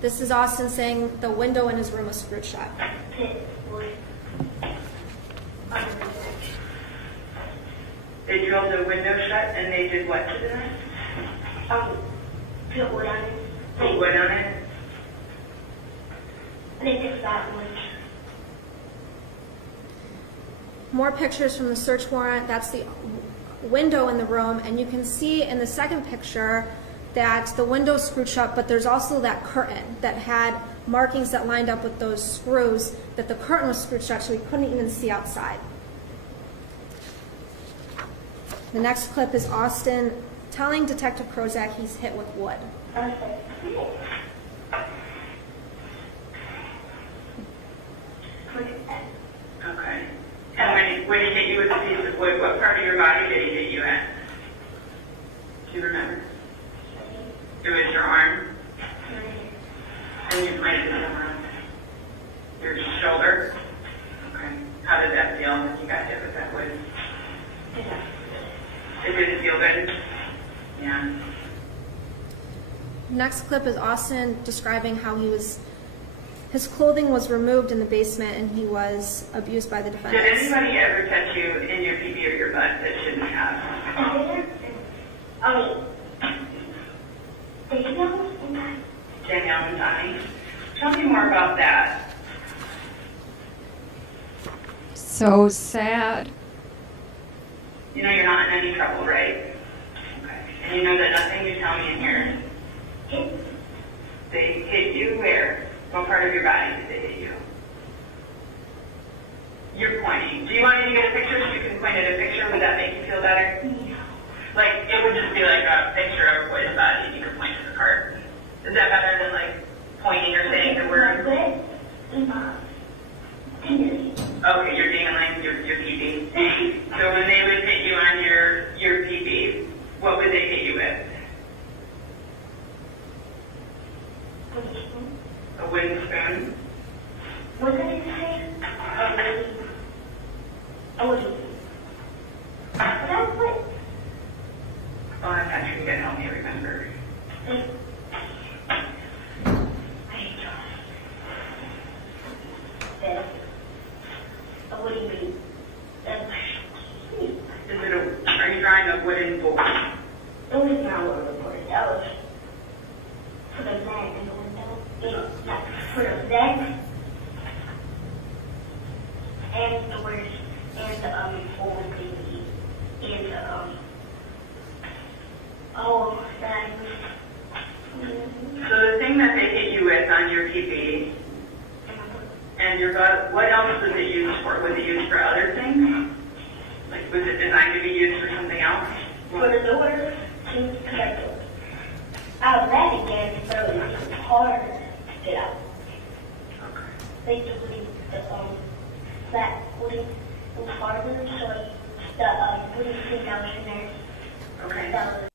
This is Austin saying the window in his room was screwed shut. Pit was under the door. They drilled the window shut and they did what to the rest? Put wood on it. Put wood on it? They took that wood. More pictures from the search warrant. That's the window in the room, and you can see in the second picture that the window is screwed shut, but there's also that curtain that had markings that lined up with those screws, that the curtain was screwed shut so we couldn't even see outside. The next clip is Austin telling Detective Krozak he's hit with wood. Okay. And when he hit you with a piece of wood, what part of your body did he hit you at? Do you remember? It was your arm? And you planted it around your shoulder? Okay. How did that feel when you got hit with that wood? It didn't feel good? Yeah. Next clip is Austin describing how his clothing was removed in the basement and he was abused by the defendants. Did anybody ever touch you in your pee-pee or your butt that shouldn't have? Danielle and Donnie. Danielle and Donnie. Tell me more about that. So sad. You know you're not in any trouble, right? Okay. And you know that nothing you tell me in here. They hit you where? What part of your body did they hit you? You're pointing. Do you want me to get a picture so you can point at a picture? Would that make you feel better? Like, it would just be like a picture of a boy's body and you could point to the part. Is that better than like pointing or saying the word? Okay, you're being like your PB. So when they would hit you on your PB, what would they hit you with? A wooden spoon? What did it say? A wooden. That's what. Oh, I'm not sure you can help me remember. A wooden beam. Are you drawing a wooden board? It was not what it was. That was for the vent in the window. You know, not for the vent. And the words, and the old baby, and the oh, that. So the thing that they hit you with on your PB and your butt, what else was it used for? Was it used for other things? Like, was it designed to be used for something else? For the door to connect it. I was mad again, but it was harder to get out. They do that wooden, it was harder, so the wooden thing that was in there. Okay. That was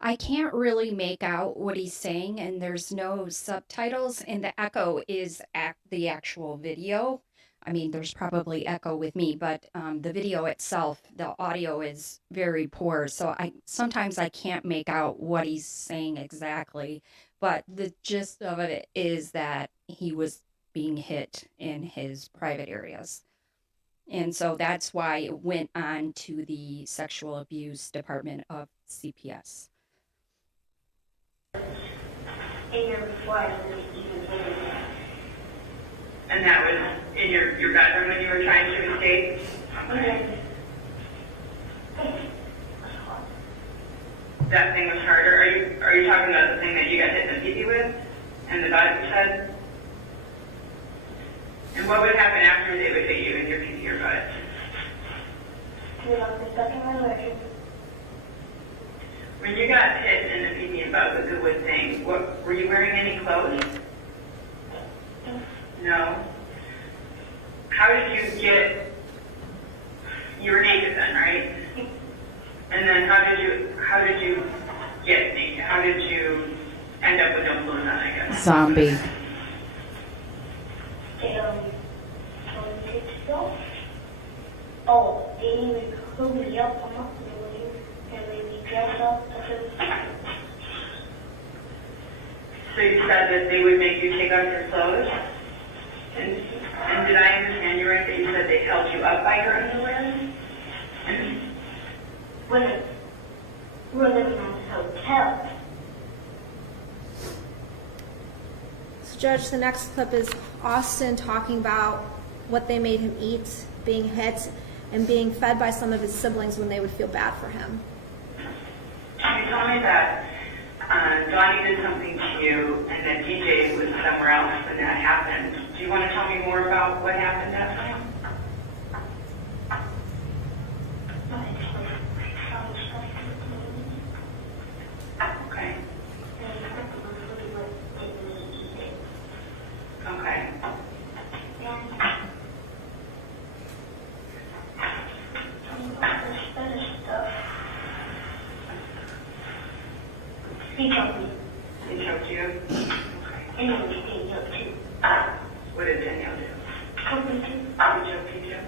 I can't really make out what he's saying, and there's no subtitles, and the echo is the actual video. I mean, there's probably echo with me, but the video itself, the audio is very poor, so sometimes I can't make out what he's saying exactly, but the gist of it is that he was being hit in his private areas. And so that's why it went on to the sexual abuse department of CPS. in there before I was even in there. And that was in your bedroom when you were trying to escape? Okay. That thing was harder. Are you talking about the thing that you got hit in the pee-pee with? And the butt, you said? And what would happen after they would hit you in your pee-pee or butt? We locked the stuff in my bedroom. When you got hit in the pee-pee and butt with the wood thing, were you wearing any clothes? No. How did you get, you were naked then, right? And then how did you get naked? How did you end up with no clothes on, I guess? Zombie. Oh, they didn't even hook me up. I'm not doing it. And they dressed up. So you said that they would make you take off your clothes? And did I understand you right that you said they held you up by your underwear? We're living at the hotel. So, Judge, the next clip is Austin talking about what they made him eat, being hit, and being fed by some of his siblings when they would feel bad for him. You told me that Donnie did something to you and that DJ was somewhere else when that happened. Do you want to tell me more about what happened that time? Okay. Okay. He choked me. He choked you? Okay. And he was being choked too. What did Danielle do? Choked me too. He choked you too?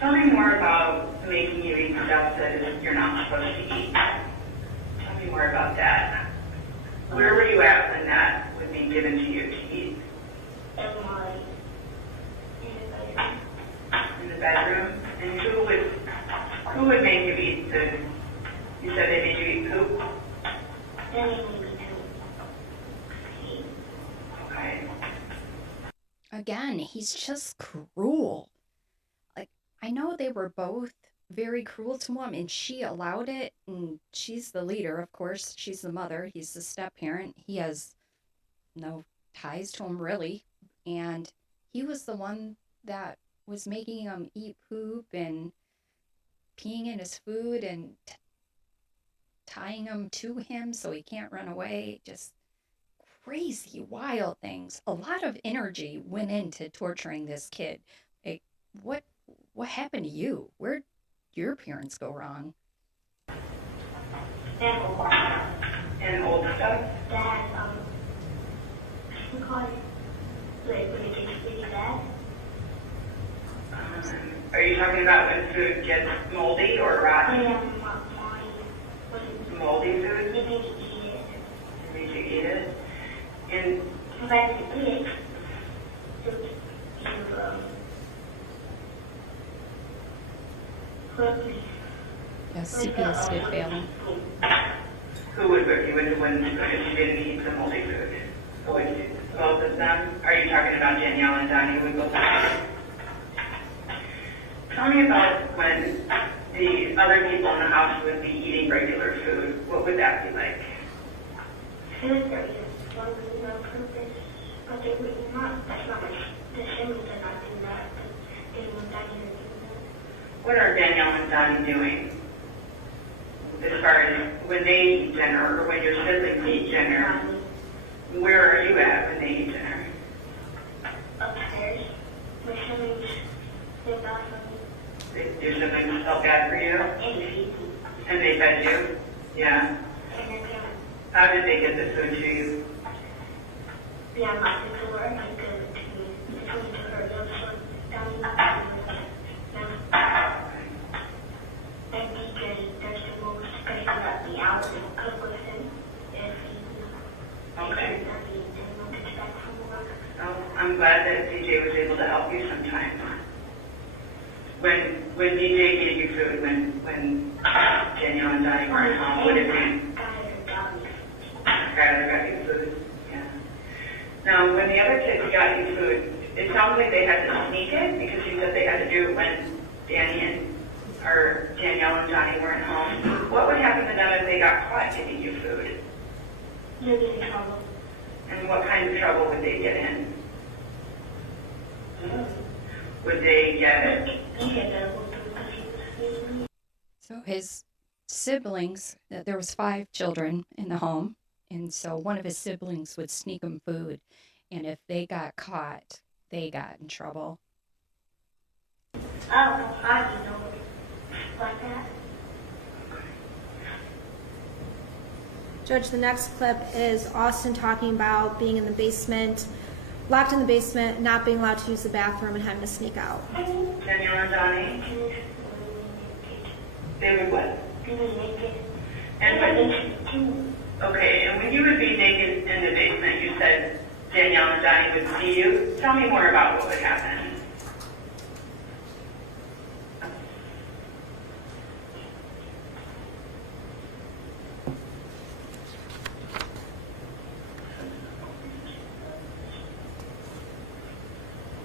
Tell me more about making you eat stuff that you're not supposed to eat. Tell me more about that. Where were you at when that would be given to you to eat? In the bedroom? And who would make you eat you said they made you eat poop? Then he made me too. Okay. again, he's just cruel. Like, I know they were both very cruel to him, and she allowed it, and she's the leader, of course. She's the mother. He's the step-parent. He has no ties to him, really. And he was the one that was making him eat poop and peeing in his food and tying him to him so he can't run away. Just crazy, wild things. A lot of energy went into torturing this kid. Like, what happened to you? Where'd your parents go wrong? And old stuff? That, we call it, like, when it gets really bad. Are you talking about when food gets moldy or rotten? Moldy food? They make you eat it. They make you eat it? And If I didn't eat it, put me. Yes, CPS did fail him. who would whip you with the wooden spoon if you didn't eat the moldy food? Both of them? Are you talking about Danielle and Donnie would both? Tell me about when the other people in the house would be eating regular food. What would that be like? Food that was slowly on purpose, but they would not, that's not what the siblings are not doing that, but they were not even doing that. What are Danielle and Donnie doing? As far as when they eat dinner or when your siblings eat dinner, where are you at when they eat dinner? Upstairs, my siblings, they're not from Your siblings felt bad for you? and feed me. And they fed you? Yeah. And then beyond, How did they get the food to you? beyond my door, I go to me, I told me to her, no, so down and DJ does the most, especially at the hours and cook with him and feed me. Okay. And when he gets back from work. Oh, I'm glad that DJ was able to help you sometimes. When DJ gave you food, when Danielle and Donnie weren't home, would it be Skylar got you food? Yeah. Now, when the other kids got you food, it sounds like they had to sneak it because you said they had to do it when Danielle and Donnie weren't home. What would happen to them if they got caught giving you food? You'll get in trouble. And what kind of trouble would they get in? Would they get He said that was because he was feeding me. So his siblings, there was 5 children in the home, and so one of his siblings would sneak him food, and if they got caught, they got in trouble. I don't know how you know like that. Judge, the next clip is Austin talking about being in the basement, locked in the basement, not being allowed to use the bathroom, and having to sneak out. Danielle and Donnie? They would what? And when you would be naked in the basement, you said Danielle and Donnie would see you. Tell me more about what would happen.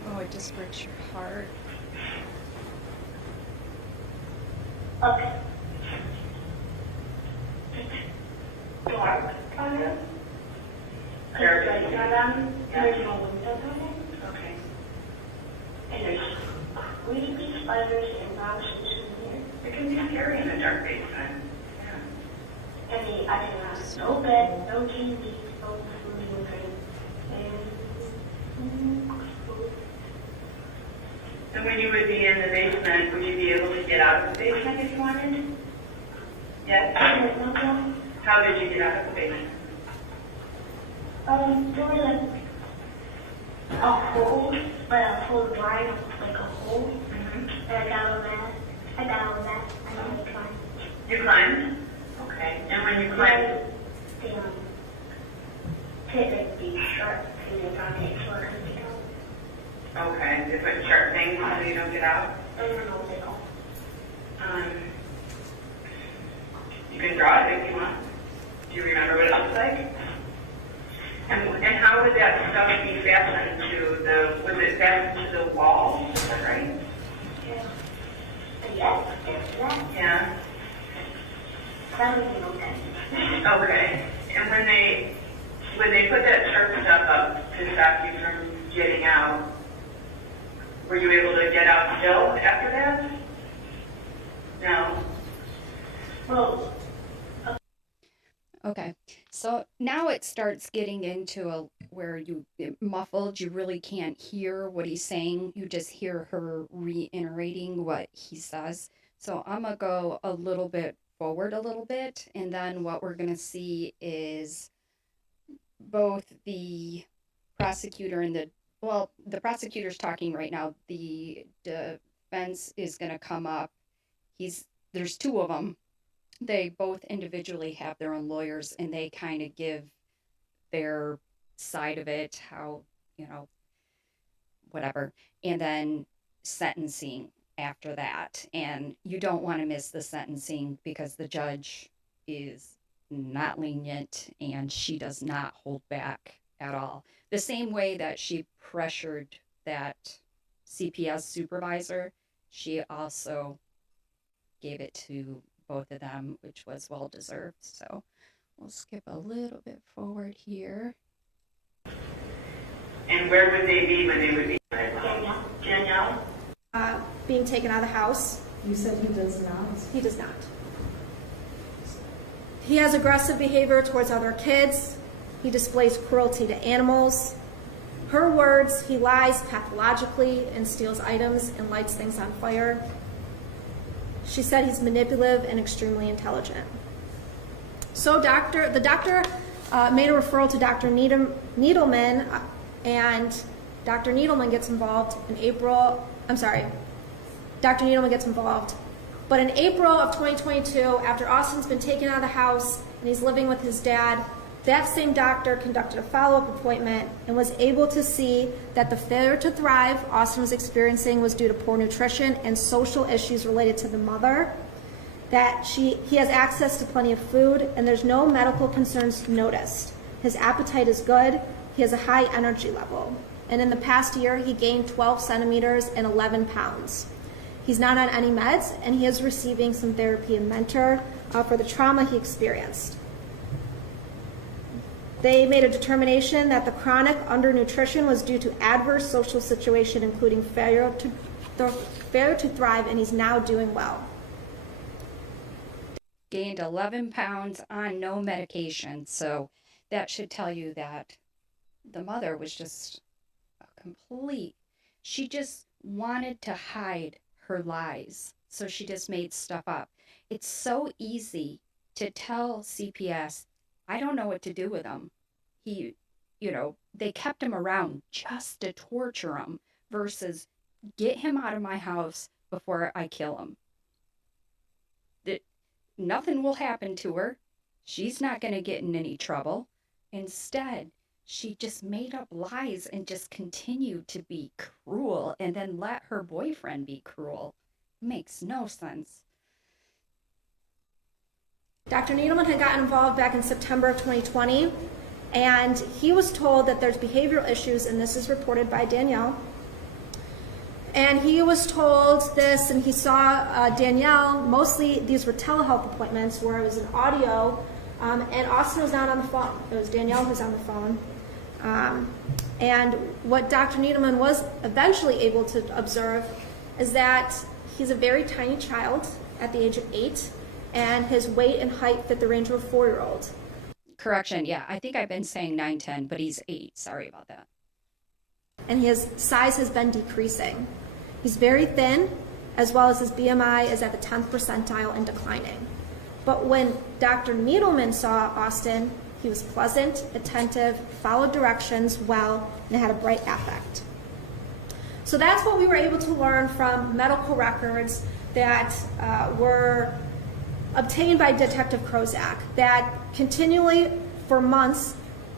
Oh, it just breaks your heart. Okay. Dark, kind of. Dark. There's lights on them, and there's no windows on it. Okay. And there's creepy spiders and rocks in here. It can be scary in a dark basement. Yeah. And I can have no bed, no TV, no food, no drink. And when you would be in the basement, would you be able to get out of the basement if you wanted? Yes? And How did you get out of the basement? there was like a hole, but a hole dry, like a hole. Mm-hmm. And I got on that. I didn't climb. You climbed? Okay. And when you climbed, Take the sharp thing on it so I can get out. okay, they put sharp things so you don't get out. I don't know what they call. You can draw it if you want. Do you remember what it looks like? And how would that stuff be fastened was it fastened to the wall? Is that right? Yes, it's that. Yeah. Okay. And when they put that sharp stuff up to stop you from getting out, were you able to get out still after that? No. Well, Okay, so now it starts getting into where muffled, you really can't hear what he's saying. You just hear her reiterating what he says. So I'm gonna go a little bit forward a little bit, and then what we're gonna see is both the prosecutor and the prosecutor's talking right now. The defense is gonna come up. There's two of them. They both individually have their own lawyers, and they kind of give their side of it, how, whatever. And then sentencing after that. And you don't want to miss the sentencing because the judge is not lenient and she does not hold back at all. The same way that she pressured that CPS supervisor, she also gave it to both of them, which was well deserved. So we'll skip a little bit forward here. And where would they be when they would be? Danielle? Being taken out of the house. You said he does not. He does not. He has aggressive behavior towards other kids. He displays cruelty to animals. Her words, he lies pathologically and steals items and lights things on fire. She said he's manipulative and extremely intelligent. So the doctor made a referral to Dr. Needleman, and Dr. Needleman gets involved in April. Dr. Needleman gets involved. But in April of 2022, after Austin's been taken out of the house and he's living with his dad, that same doctor conducted a follow-up appointment and was able to see that the failure to thrive Austin was experiencing was due to poor nutrition and social issues related to the mother, that he has access to plenty of food and there's no medical concerns noticed. His appetite is good, he has a high energy level, and in the past year he gained 12 centimeters and 11 pounds. He's not on any meds and he is receiving some therapy and mentor for the trauma he experienced. They made a determination that the chronic undernutrition was due to adverse social situation, including failure to thrive, and he's now doing well. Gained 11 pounds on no medication. So that should tell you that the mother was just she just wanted to hide her lies. So she just made stuff up. It's so easy to tell CPS, I don't know what to do with him. They kept him around just to torture him versus get him out of my house before I kill him. Nothing will happen to her. She's not going to get in any trouble. Instead, she just made up lies and just continued to be cruel and then let her boyfriend be cruel. Makes no sense. Dr. Needleman had gotten involved back in September of 2020, and he was told that there's behavioral issues, and this is reported by Danielle. And he was told this, and he saw Danielle, mostly these were telehealth appointments where it was an audio, and Austin was not on the phone. It was Danielle who was on the phone. And what Dr. Needleman was eventually able to observe is that he's a very tiny child at the age of 8, and his weight and height fit the range of a 4-year-old. Correction, yeah, I think I've been saying 9'10", but he's 8. Sorry about that. And his size has been decreasing. He's very thin, as well as his BMI is at the 10th percentile and declining. But when Dr. Needleman saw Austin, he was pleasant, attentive, followed directions well, and had a bright affect. So that's what we were able to learn from medical records that were obtained by Detective Krozak, that continually for months,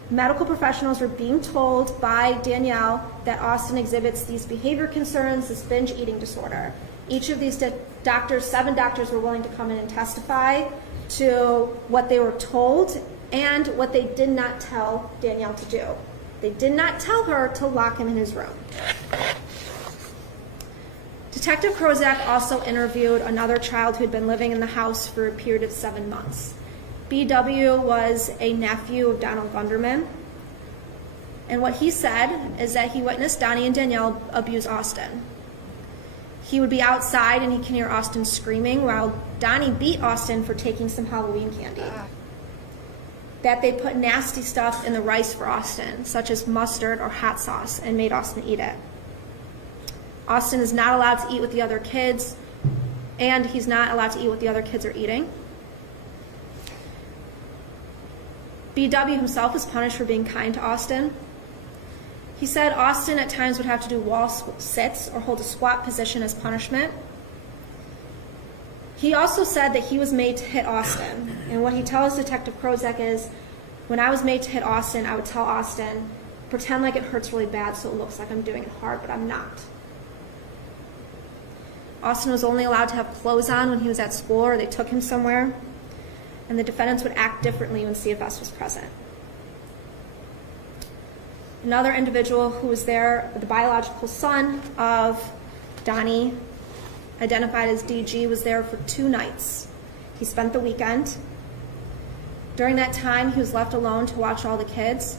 medical professionals were being told by Danielle that Austin exhibits these behavior concerns, this binge eating disorder. Each of these doctors, 7 doctors, were willing to come in and testify to what they were told, and what they did not tell Danielle to do. They did not tell her to lock him in his room. Detective Krozak also interviewed another child who had been living in the house for a period of 7 months. BW was a nephew of Donald Gunderman, and what he said is that he witnessed Donnie and Danielle abuse Austin. He would be outside and he can hear Austin screaming while Donnie beat Austin for taking some Halloween candy. That they put nasty stuff in the rice for Austin, such as mustard or hot sauce, and made Austin eat it. Austin is not allowed to eat with the other kids, and he's not allowed to eat what the other kids are eating. BW himself was punished for being kind to Austin. He said Austin at times would have to do wall sits or hold a squat position as punishment. He also said that he was made to hit Austin. And what he tells Detective Krozak is, when I was made to hit Austin, I would tell Austin, pretend like it hurts really bad so it looks like I'm doing it hard, but I'm not. Austin was only allowed to have clothes on when he was at school or they took him somewhere. And the defendants would act differently when CFS was present. Another individual who was there, the biological son of Donnie, identified as DG, was there for 2 nights. He spent the weekend. During that time, he was left alone to watch all the kids.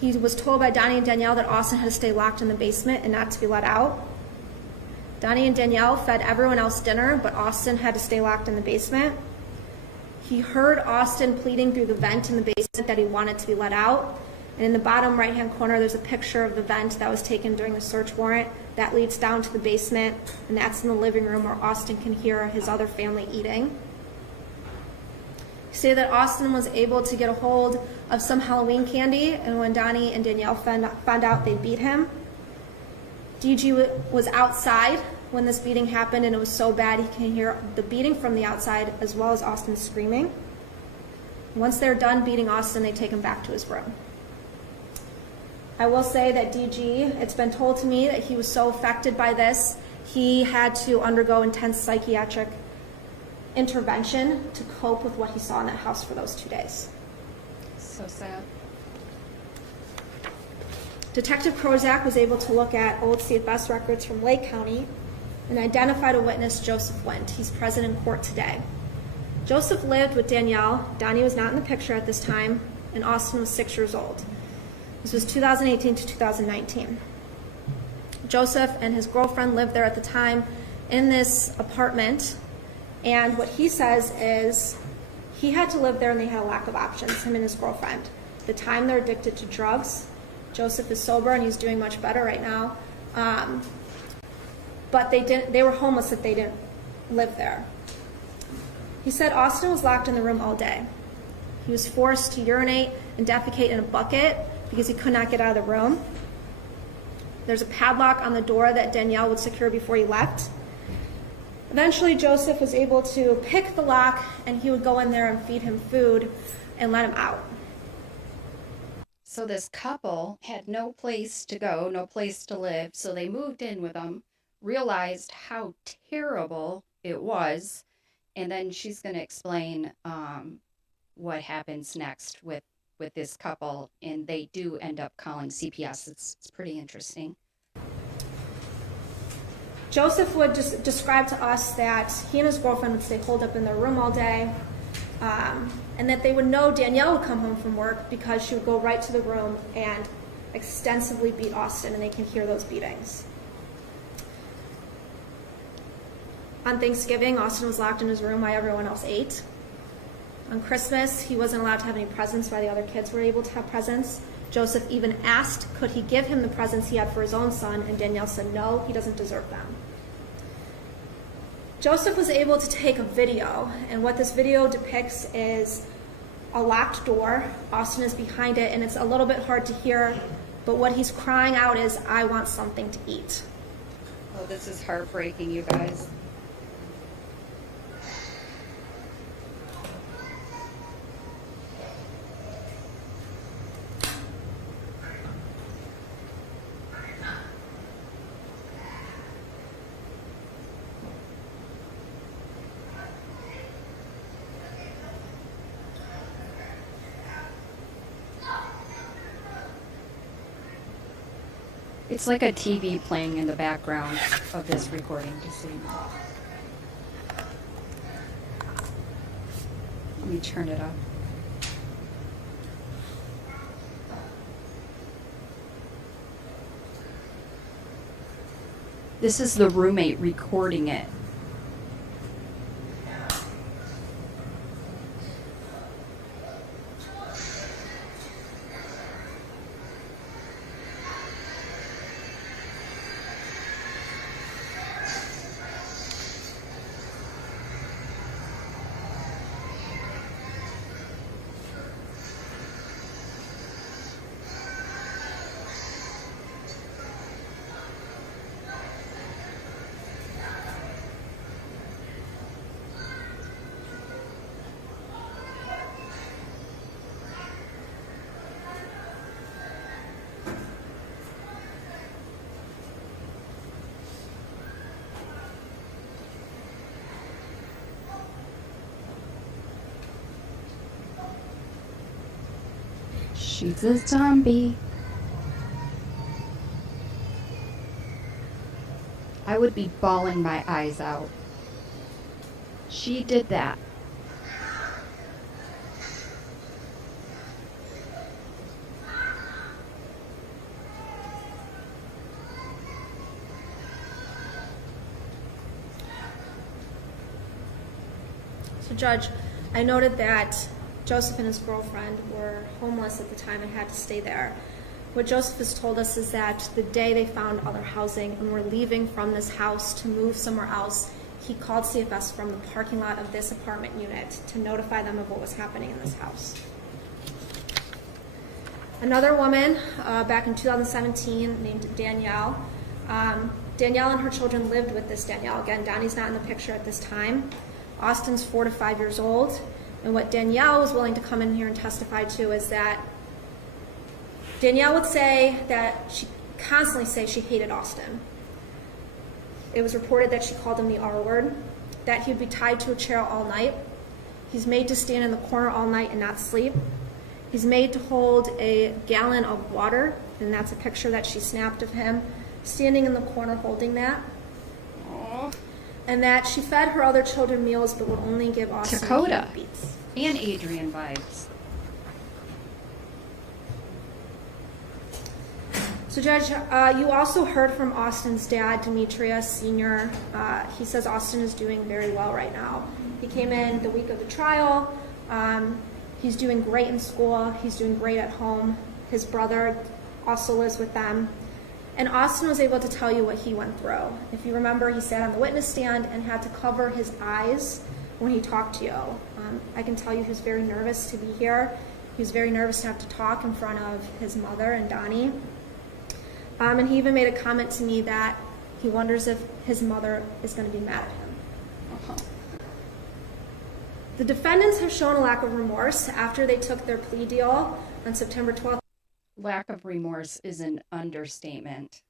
He was told by Donnie and Danielle that Austin had to stay locked in the basement and not to be let out. Donnie and Danielle fed everyone else dinner, but Austin had to stay locked in the basement. He heard Austin pleading through the vent in the basement that he wanted to be let out. And in the bottom right-hand corner, there's a picture of the vent that was taken during the search warrant that leads down to the basement, and that's in the living room where Austin can hear his other family eating. He stated that Austin was able to get a hold of some Halloween candy, and when Donnie and Danielle found out, they beat him. DG was outside when this beating happened, and it was so bad he can hear the beating from the outside as well as Austin screaming. Once they're done beating Austin, they take him back to his room. I will say that DG, it's been told to me that he was so affected by this, he had to undergo intense psychiatric intervention to cope with what he saw in that house for those 2 days. So sad. Detective Krozak was able to look at old CFS records from Lake County and identified a witness, Joseph Wendt. He's present in court today. Joseph lived with Danielle. Donnie was not in the picture at this time, and Austin was 6 years old. This was 2018 to 2019. Joseph and his girlfriend lived there at the time in this apartment, and what he says is he had to live there and they had a lack of options, him and his girlfriend. At the time, they're addicted to drugs. Joseph is sober and he's doing much better right now. But they were homeless if they didn't live there. He said Austin was locked in the room all day. He was forced to urinate and defecate in a bucket because he could not get out of the room. There's a padlock on the door that Danielle would secure before he left. Eventually, Joseph was able to pick the lock, and he would go in there and feed him food and let him out. So this couple had no place to go, no place to live, so they moved in with them, realized how terrible it was, and then she's going to explain what happens next with this couple, and they do end up calling CPS. It's pretty interesting. Joseph would just describe to us that he and his girlfriend would stay holed up in their room all day, and that they would know Danielle would come home from work because she would go right to the room and extensively beat Austin, and they can hear those beatings. On Thanksgiving, Austin was locked in his room while everyone else ate. On Christmas, he wasn't allowed to have any presents while the other kids were able to have presents. Joseph even asked, could he give him the presents he had for his own son, and Danielle said no, he doesn't deserve them. Joseph was able to take a video, and what this video depicts is a locked door. Austin is behind it, and it's a little bit hard to hear, but what he's crying out is, I want something to eat. Oh, this is heartbreaking, you guys. It's like a TV playing in the background of this recording, just so you know. Let me turn it up. This is the roommate recording it. She's a zombie. I would be bawling my eyes out. She did that. So, Judge, I noted that Joseph and his girlfriend were homeless at the time and had to stay there. What Joseph has told us is that the day they found other housing and were leaving from this house to move somewhere else, he called CFS from the parking lot of this apartment unit to notify them of what was happening in this house. Another woman back in 2017 named Danielle. Danielle and her children lived with this Danielle. Again, Donnie's not in the picture at this time. Austin's 4 to 5 years old. And what Danielle was willing to come in here and testify to is that Danielle would say that she constantly say she hated Austin. It was reported that she called him the R word, that he'd be tied to a chair all night. He's made to stand in the corner all night and not sleep. He's made to hold a gallon of water, and that's a picture that she snapped of him standing in the corner holding that. Aww. And that she fed her other children meals but would only give Austin Dakota. canned beets. And Adrian vibes. So, Judge, you also heard from Austin's dad, Demetrius Sr. He says Austin is doing very well right now. He came in the week of the trial. He's doing great in school. He's doing great at home. His brother also lives with them. And Austin was able to tell you what he went through. If you remember, he sat on the witness stand and had to cover his eyes when he talked to you. I can tell you he was very nervous to be here. He was very nervous to have to talk in front of his mother and Donnie. And he even made a comment to me that he wonders if his mother is going to be mad at him. Uh-huh. The defendants have shown a lack of remorse after they took their plea deal on September 12th. Lack of remorse is an understatement.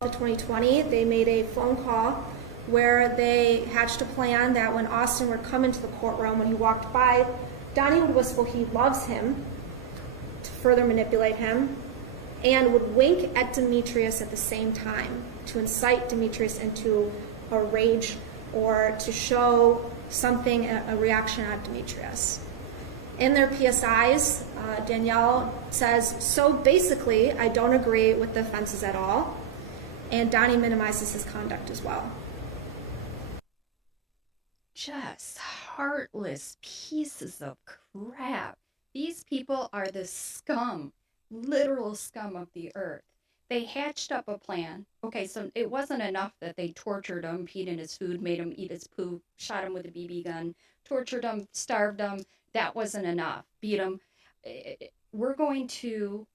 2020, they made a phone call where they hatched a plan that when Austin would come into the courtroom, when he walked by, Donnie would whisper he loves him to further manipulate him, and would wink at Demetrius at the same time to incite Demetrius into a rage or to show something, a reaction at Demetrius. In their PSIs, Danielle says, so basically, I don't agree with the offenses at all, and Donnie minimizes his conduct as well. Just heartless pieces of crap. These people are the scum, literal scum of the earth. They hatched up a plan. Okay, so it wasn't enough that they tortured him, peed in his food, made him eat his poop, shot him with a BB gun, tortured him, starved him. That wasn't enough. Beat him. We're going to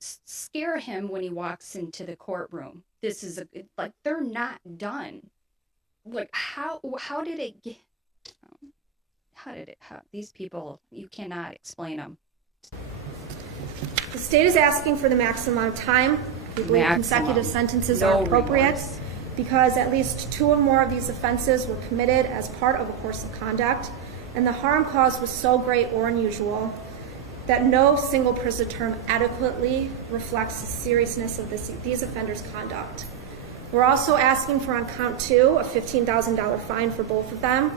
scare him when he walks into the courtroom. This is like, they're not done. Like, how did it get, these people, you cannot explain them. The state is asking for the maximum amount of time. We believe consecutive sentences are appropriate because at least 2 or more of these offenses were committed as part of a course of conduct, and the harm caused was so great or unusual that no single prison term adequately reflects the seriousness of these offenders' conduct. We're also asking for, on count 2, a $15,000 fine for both of them.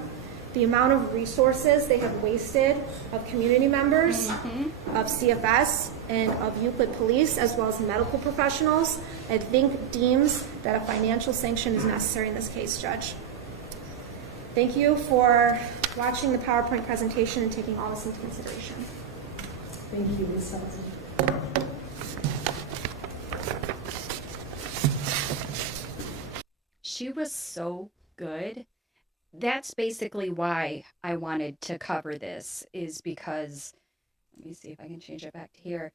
The amount of resources they have wasted of community members, of CFS, and of Euclid police, as well as medical professionals, I think deems that a financial sanction is necessary in this case, Judge. Thank you for watching the PowerPoint presentation and taking all this into consideration. Thank you, Ms. Sutton. She was so good. That's basically why I wanted to cover this, is because, let me see if I can change it back to here.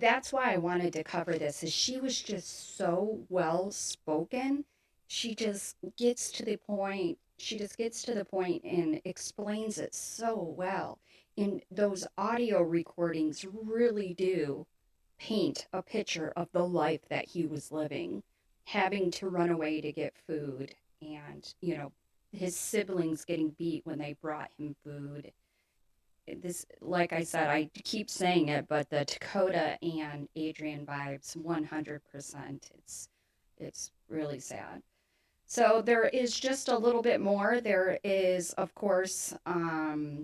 That's why I wanted to cover this, is she was just so well spoken. She just gets to the point. She just gets to the point and explains it so well. And those audio recordings really do paint a picture of the life that he was living, having to run away to get food, and, you know, his siblings getting beat when they brought him food. This, like I said, I keep saying it, but the Dakota and Adrian vibes, 100%. It's really sad. So there is just a little bit more. There is, of course,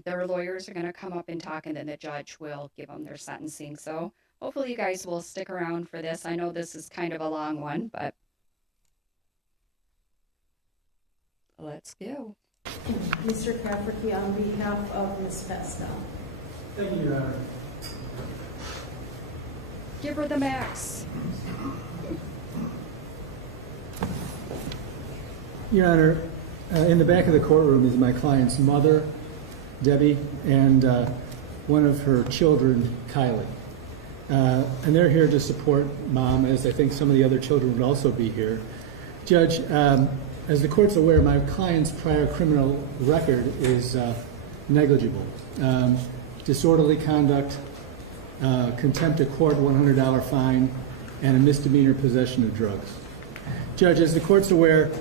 their lawyers are going to come up and talk, and then the judge will give them their sentencing. So hopefully you guys will stick around for this. I know this is kind of a long one, but let's go. Mr. Cafferty, on behalf of Ms. Festa. Thank you, Your Honor. Give her the max. Your Honor, in the back of the courtroom is my client's mother, Debbie, and one of her children, Kylie. And they're here to support Mom, as I think some of the other children would also be here. Judge, as the court's aware, my client's prior criminal record is negligible. Disorderly conduct, contempt of court, $100 fine, and a misdemeanor possession of drugs. Judge, as the court's aware,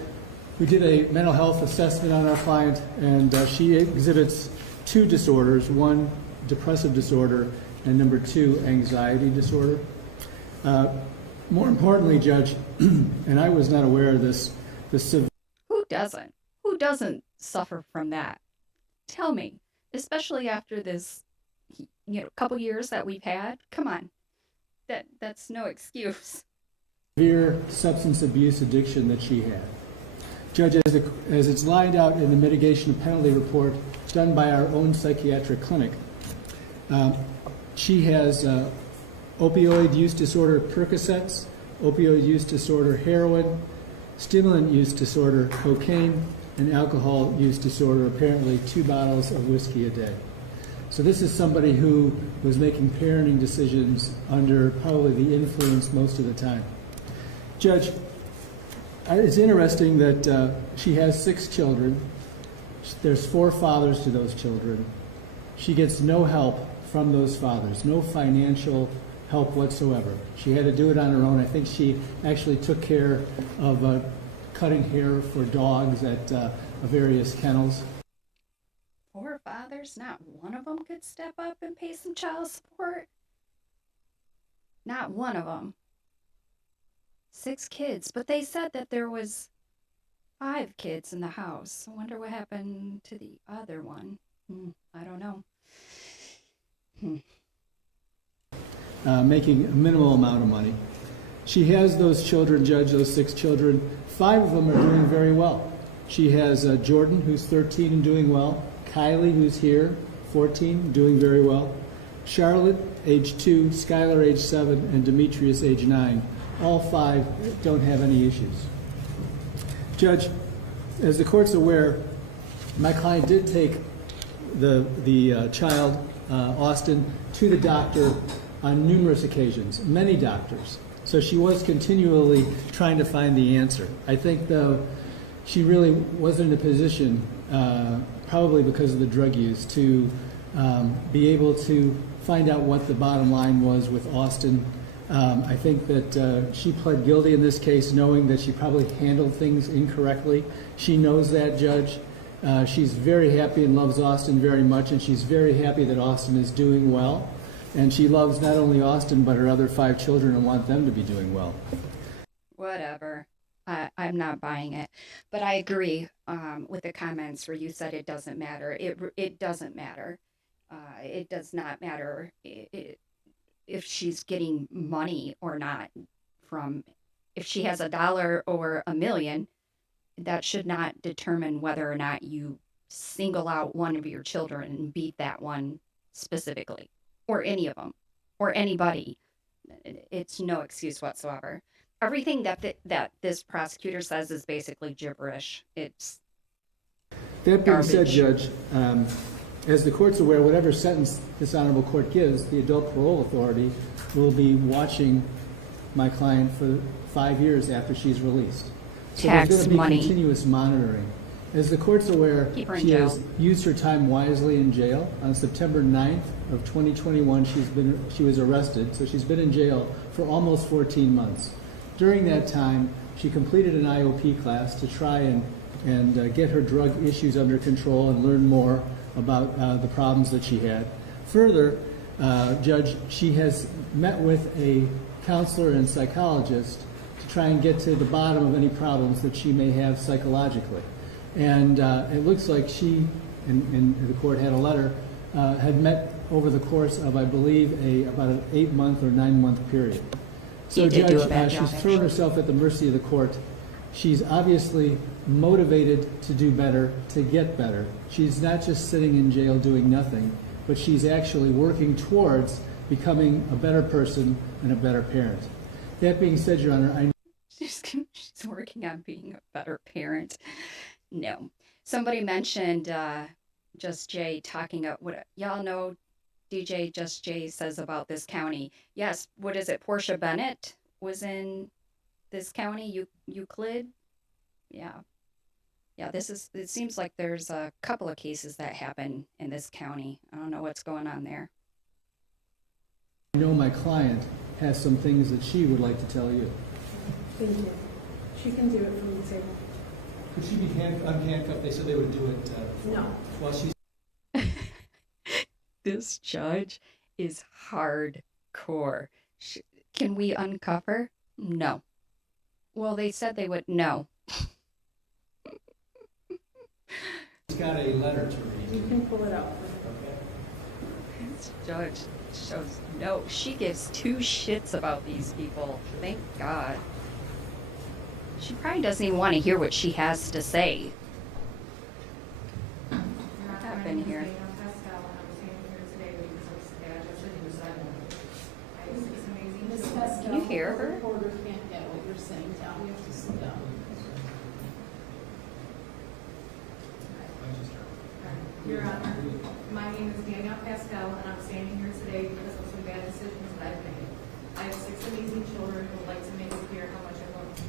we did a mental health assessment on our client, and she exhibits 2 disorders, 1 depressive disorder, and number 2, anxiety disorder. More importantly, Judge, and I was not aware of this, Who doesn't? Who doesn't suffer from that? Tell me, especially after this, couple years that we've had. Come on, that's no excuse. severe substance abuse addiction that she had. Judge, as it's lined out in the mitigation of penalty report done by our own psychiatric clinic, she has opioid use disorder Percocets, opioid use disorder heroin, stimulant use disorder cocaine, and alcohol use disorder, apparently 2 bottles of whiskey a day. So this is somebody who was making parenting decisions under probably the influence most of the time. Judge, it's interesting that she has 6 children. There's 4 fathers to those children. She gets no help from those fathers, no financial help whatsoever. She had to do it on her own. I think she actually took care of cutting hair for dogs at various kennels. 4 fathers, not one of them could step up and pay some child support? Not one of them. 6 kids, but they said that there was 5 kids in the house. I wonder what happened to the other one. I don't know. Making a minimal amount of money. She has those children, Judge, those 6 children. 5 of them are doing very well. She has Jordan, who's 13 and doing well. Kylie, who's here, 14, doing very well. Charlotte, age 2, Skylar, age 7, and Demetrius, age 9. All 5 don't have any issues. Judge, as the court's aware, my client did take the child, Austin, to the doctor on numerous occasions, many doctors. So she was continually trying to find the answer. I think, though, she really wasn't in a position, probably because of the drug use, to be able to find out what the bottom line was with Austin. I think that she pled guilty in this case, knowing that she probably handled things incorrectly. She knows that, Judge. She's very happy and loves Austin very much, and she's very happy that Austin is doing well. And she loves not only Austin, but her other 5 children and want them to be doing well. Whatever. I'm not buying it. But I agree with the comments where you said it doesn't matter. It doesn't matter. It does not matter if she's getting money or not from, if she has $1 or $1 million, that should not determine whether or not you single out one of your children and beat that one specifically, or any of them, or anybody. It's no excuse whatsoever. Everything that this prosecutor says is basically gibberish. It's That being said, garbage. Judge, as the court's aware, whatever sentence this honorable court gives, the Adult Parole Authority will be watching my client for 5 years after she's released. So Tax there's going to be money. continuous monitoring. As the court's aware, Keep her in she jail. has used her time wisely in jail. On September 9th of 2021, she was arrested, so she's been in jail for almost 14 months. During that time, she completed an IOP class to try and get her drug issues under control and learn more about the problems that she had. Further, Judge, she has met with a counselor and psychologist to try and get to the bottom of any problems that she may have psychologically. And it looks like she, and the court had a letter, had met over the course of, I believe, about an 8-month or 9-month period. So, He did do a Judge, bad she's job, thrown actually. herself at the mercy of the court. She's obviously motivated to do better, to get better. She's not just sitting in jail doing nothing, but she's actually working towards becoming a better person and a better parent. That being said, Your Honor, I she's working on being a better parent. No. Somebody mentioned Just Jay talking about what y'all know DJ Just Jay says about this county. Yes, what is it? Portia Bennett was in this county, Euclid. Yeah. Yeah, it seems like there's a couple of cases that happen in this county. I don't know what's going on there. know my client has some things that she would like to tell you. Thank you. She can do it from the table. Could she be unhandcuffed? They said they would do it No. while she's... This judge is hardcore. Can we uncuff her? No. Well, they said they would. No. She's got a letter to read. You can pull it out. This judge shows no. She gives 2 shits about these people. Thank God. She probably doesn't even want to hear what she has to say. What happened here? Can you hear her? Reporter can't get what you're saying down. You have to sit down. Your Honor, my name is Danielle Pascal, and I'm standing here today because of some bad decisions that I've made. I have 6 amazing children who would like to make it clear how much I love them.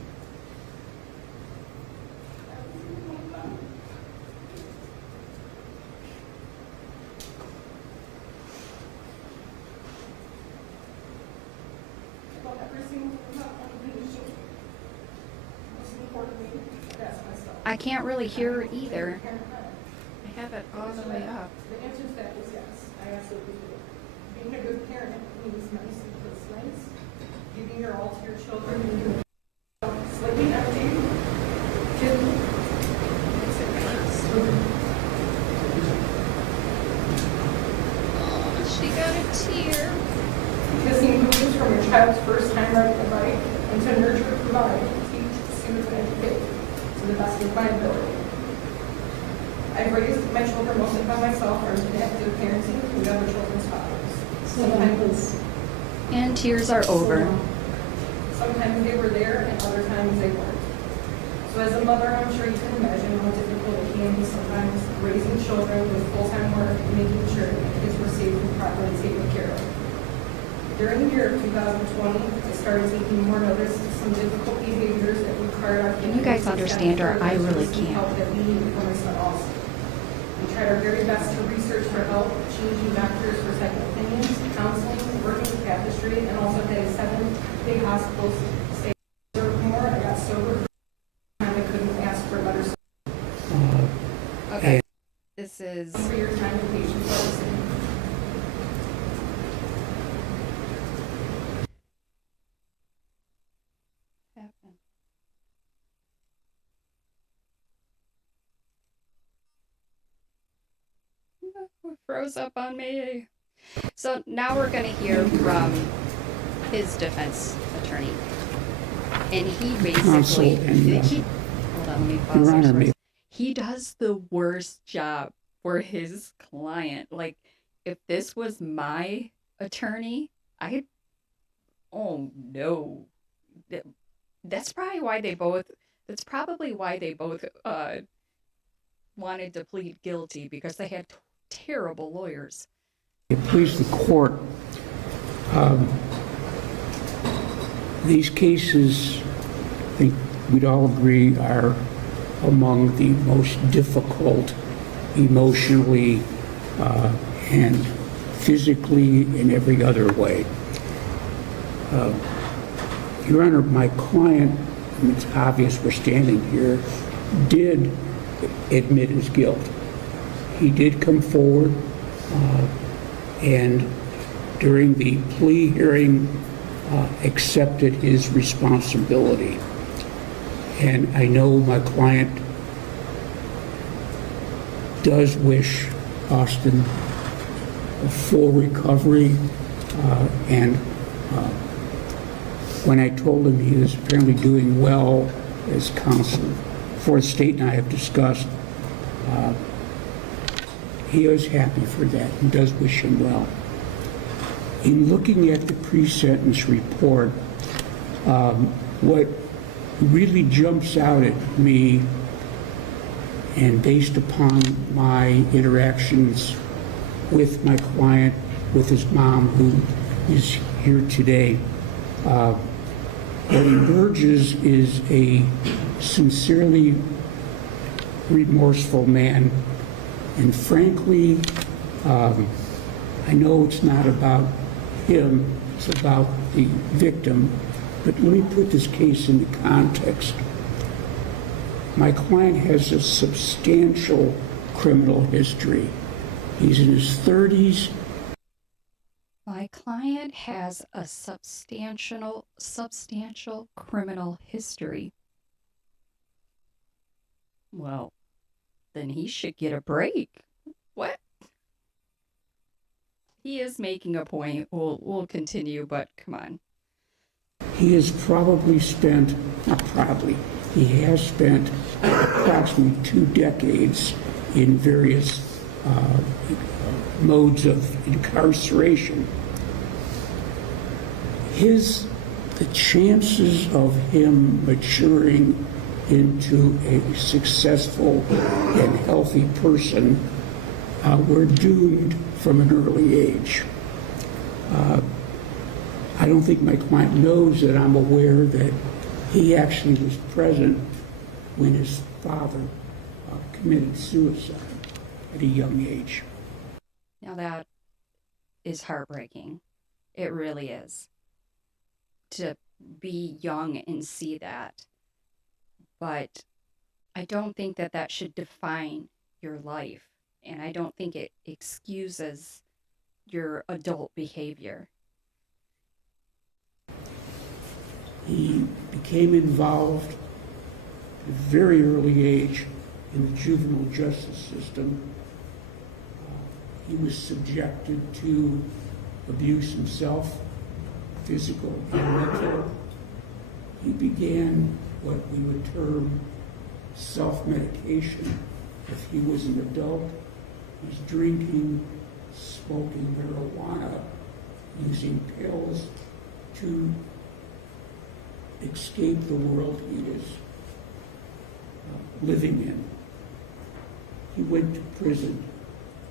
Well, every single thing about contribution, most importantly, that's myself. I can't really hear her either. I have it all the way up. The answer to that is yes, I absolutely do. Being a good parent means many sleepless nights, giving your all to your children, and doing sleeping empty. She got a tear. Missing moves from your child's first time riding a bike, and to nurture, provide, teach, soothe, and educate to the best of my ability. I've raised my children mostly by myself or in active parenting with other children's fathers. Sometimes And tears are over. Sometimes they were there and other times they weren't. So as a mother, I'm sure you can imagine how difficult it can be sometimes raising children with full-time work and making sure that kids were safe and properly taken care of. During the year of 2020, I started taking more notice of some difficult behaviors that required our Can you guys understand her? I really can't. help that we needed for my son also. We tried our very best to research for help, changing doctors for second opinions, counseling, working with baptistry, and also had 7 big hospitals stay more. I got sober. I couldn't ask for a better support. Okay. This is For your time and patience, froze up on me. So now we're going to hear from his defense attorney. And he basically, hold on, let me pause there for a second. He does the worst job for his client. Like, if this was my attorney, oh no. That's probably why they both wanted to plead guilty, because they had terrible lawyers. Please the court. These cases, I think we'd all agree, are among the most difficult emotionally and physically in every other way. Your Honor, my client, and it's obvious we're standing here, did admit his guilt. He did come forward and during the plea hearing accepted his responsibility. And I know my client does wish Austin a full recovery, and when I told him he was apparently doing well, as counsel for the state and I have discussed, he is happy for that and does wish him well. In looking at the pre-sentence report, what really jumps out at me, and based upon my interactions with my client, with his mom, who is here today, what emerges is a sincerely remorseful man. And frankly, I know it's not about him, it's about the victim, but let me put this case into context. My client has a substantial criminal history. He's in his 30s. My client has a substantial criminal history. Well, then he should get a break. What? He is making a point. We'll continue, but come on. He has probably spent, not probably, he has spent approximately 2 decades in various modes of incarceration. The chances of him maturing into a successful and healthy person were doomed from an early age. I don't think my client knows that I'm aware that he actually was present when his father committed suicide at a young age. Now that is heartbreaking. It really is. To be young and see that. But I don't think that should define your life. And I don't think it excuses your adult behavior. He became involved at a very early age in the juvenile justice system. He was subjected to abuse himself, physical and mental. He began what we would term self-medication. If he was an adult, he was drinking, smoking marijuana, using pills to escape the world he was living in. He went to prison.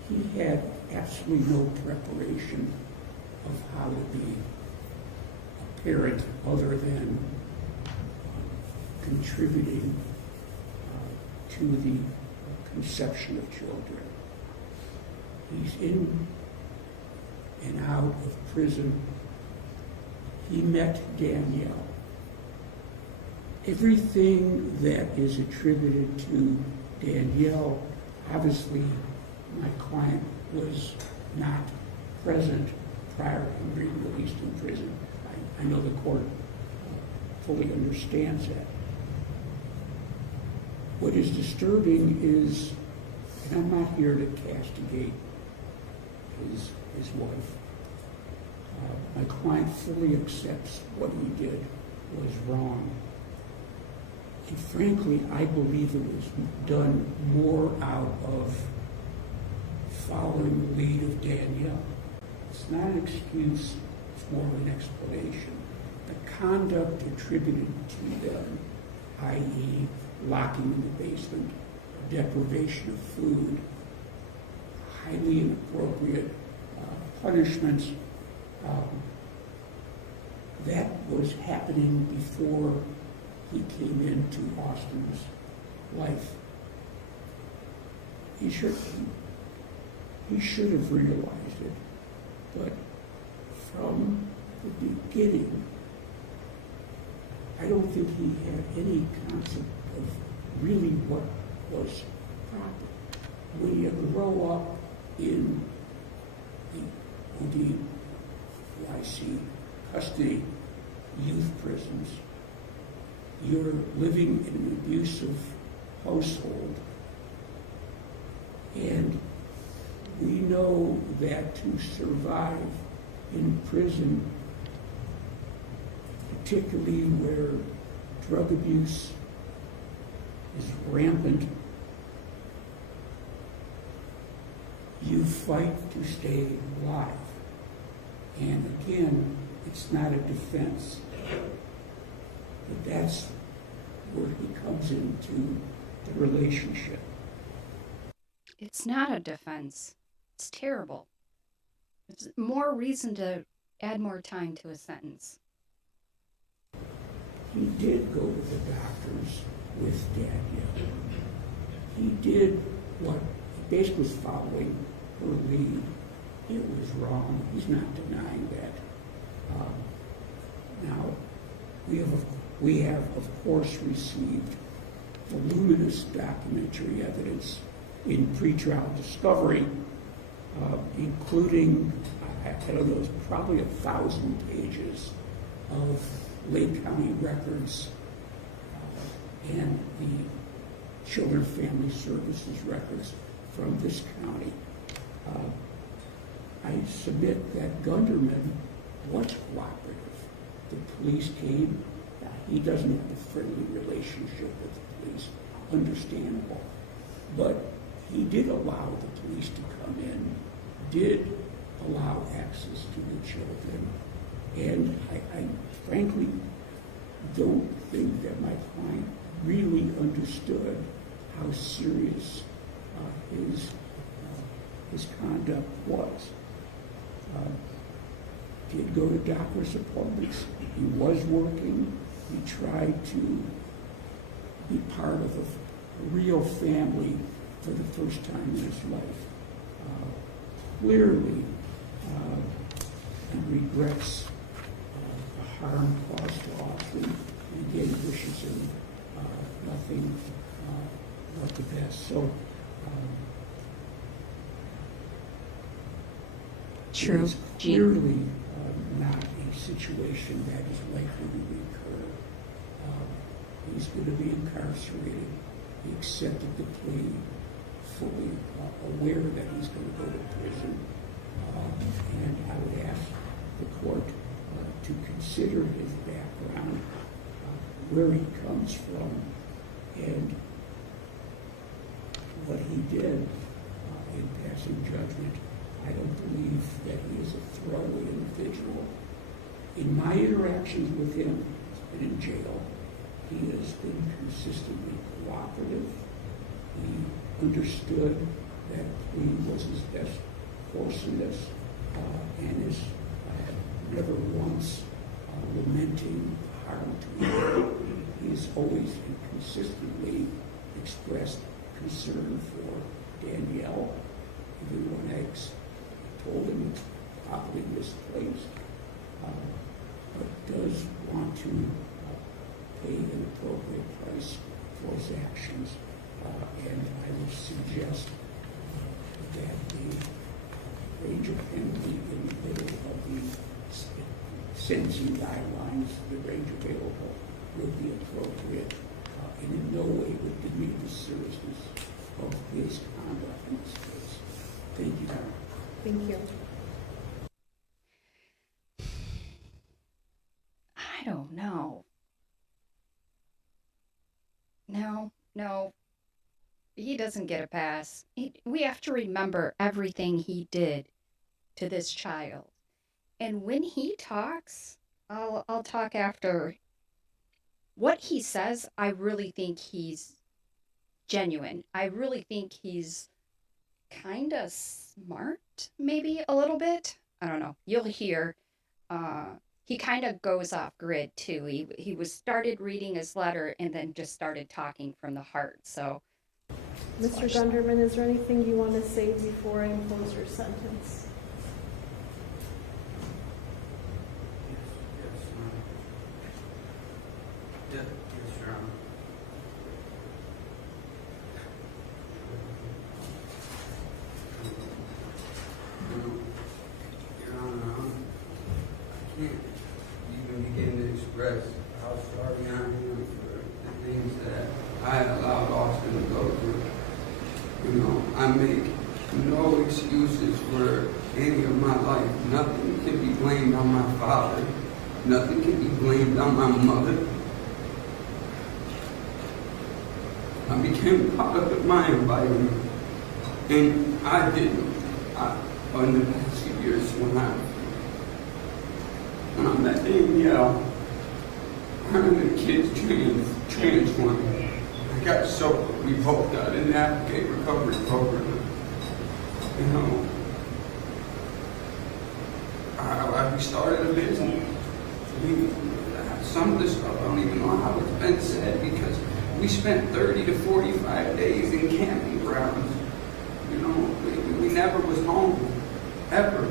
He had absolutely no preparation of how to be a parent other than contributing to the conception of children. He's in and out of prison. He met Danielle. Everything that is attributed to Danielle, obviously my client was not present prior to him being released in prison. I know the court fully understands that. What is disturbing is, and I'm not here to castigate his wife. My client fully accepts what he did was wrong. And frankly, I believe it was done more out of following the lead of Danielle. It's not an excuse, it's more of an explanation. The conduct attributed to them, i.e. locking in the basement, deprivation of food, highly inappropriate punishments, that was happening before he came into Austin's life. He should have realized it, but from the beginning, I don't think he had any concept of really what was proper. When you grow up in the ODYC custody youth prisons, you're living in an abusive household, and we know that to survive in prison, particularly where drug abuse is rampant, you fight to stay alive. And again, it's not a defense. But that's where he comes into the relationship. It's not a defense. It's terrible. It's more reason to add more time to a sentence. He did go to the doctors with Danielle. He did what he basically was following her lead. It was wrong. He's not denying that. Now, we have of course received voluminous documentary evidence in pretrial discovery, including, I don't know, probably 1,000 pages of Lake County records and the Children Family Services records from this county. I submit that Gunderman was cooperative. The police came. He doesn't have a friendly relationship with the police, understandable. But he did allow the police to come in, did allow access to the children, and I frankly don't think that my client really understood how serious his conduct was. Did go to doctor's appointments. He was working. He tried to be part of a real family for the first time in his life. Clearly, he regrets the harm caused to Austin, and again wishes him nothing but the best. So, True. It's clearly not a situation that is likely to recur. He's going to be incarcerated. He accepted the plea, fully aware that he's going to go to prison. And I would ask the court to consider his background, where he comes from, and what he did in passing judgment. I don't believe that he is a throwaway individual. In my interactions with him in jail, he has been consistently cooperative. He understood that plea was his best course in this, and is never once lamenting harm to him. He has always and consistently expressed concern for Danielle, even when I told him it's probably misplaced, but does want to pay an appropriate price for his actions. And I would suggest that the range of penalty in the middle of the sentencing guidelines, the range available, would be appropriate, and in no way would demean the seriousness of his conduct in this case. Thank you, Your Honor. Thank you. I don't know. No, he doesn't get a pass. We have to remember everything he did to this child. And when he talks, I'll talk after. What he says, I really think he's genuine. I really think he's kind of smart, maybe a little bit. I don't know. You'll hear. He kind of goes off grid too. He was started reading his letter and then just started talking from the heart. So, Mr. Gunderman, is there anything you want to say before I impose your sentence? Yes, Your Honor. Your Honor, I can't even begin to express how sorry I am for the things that I allowed Austin to go through. You know, I make no excuses for any of my life. Nothing can be blamed on my father. Nothing can be blamed on my mother. I became a product of my environment. And I didn't. In the past few years when I met Danielle, her and the kids transformed. I got sober. We both got in the Advocate Recovery Program. You know, we started a business. Some of this stuff I don't even know how it's been said because we spent 30 to 45 days in camping grounds. You know, we never was home, ever.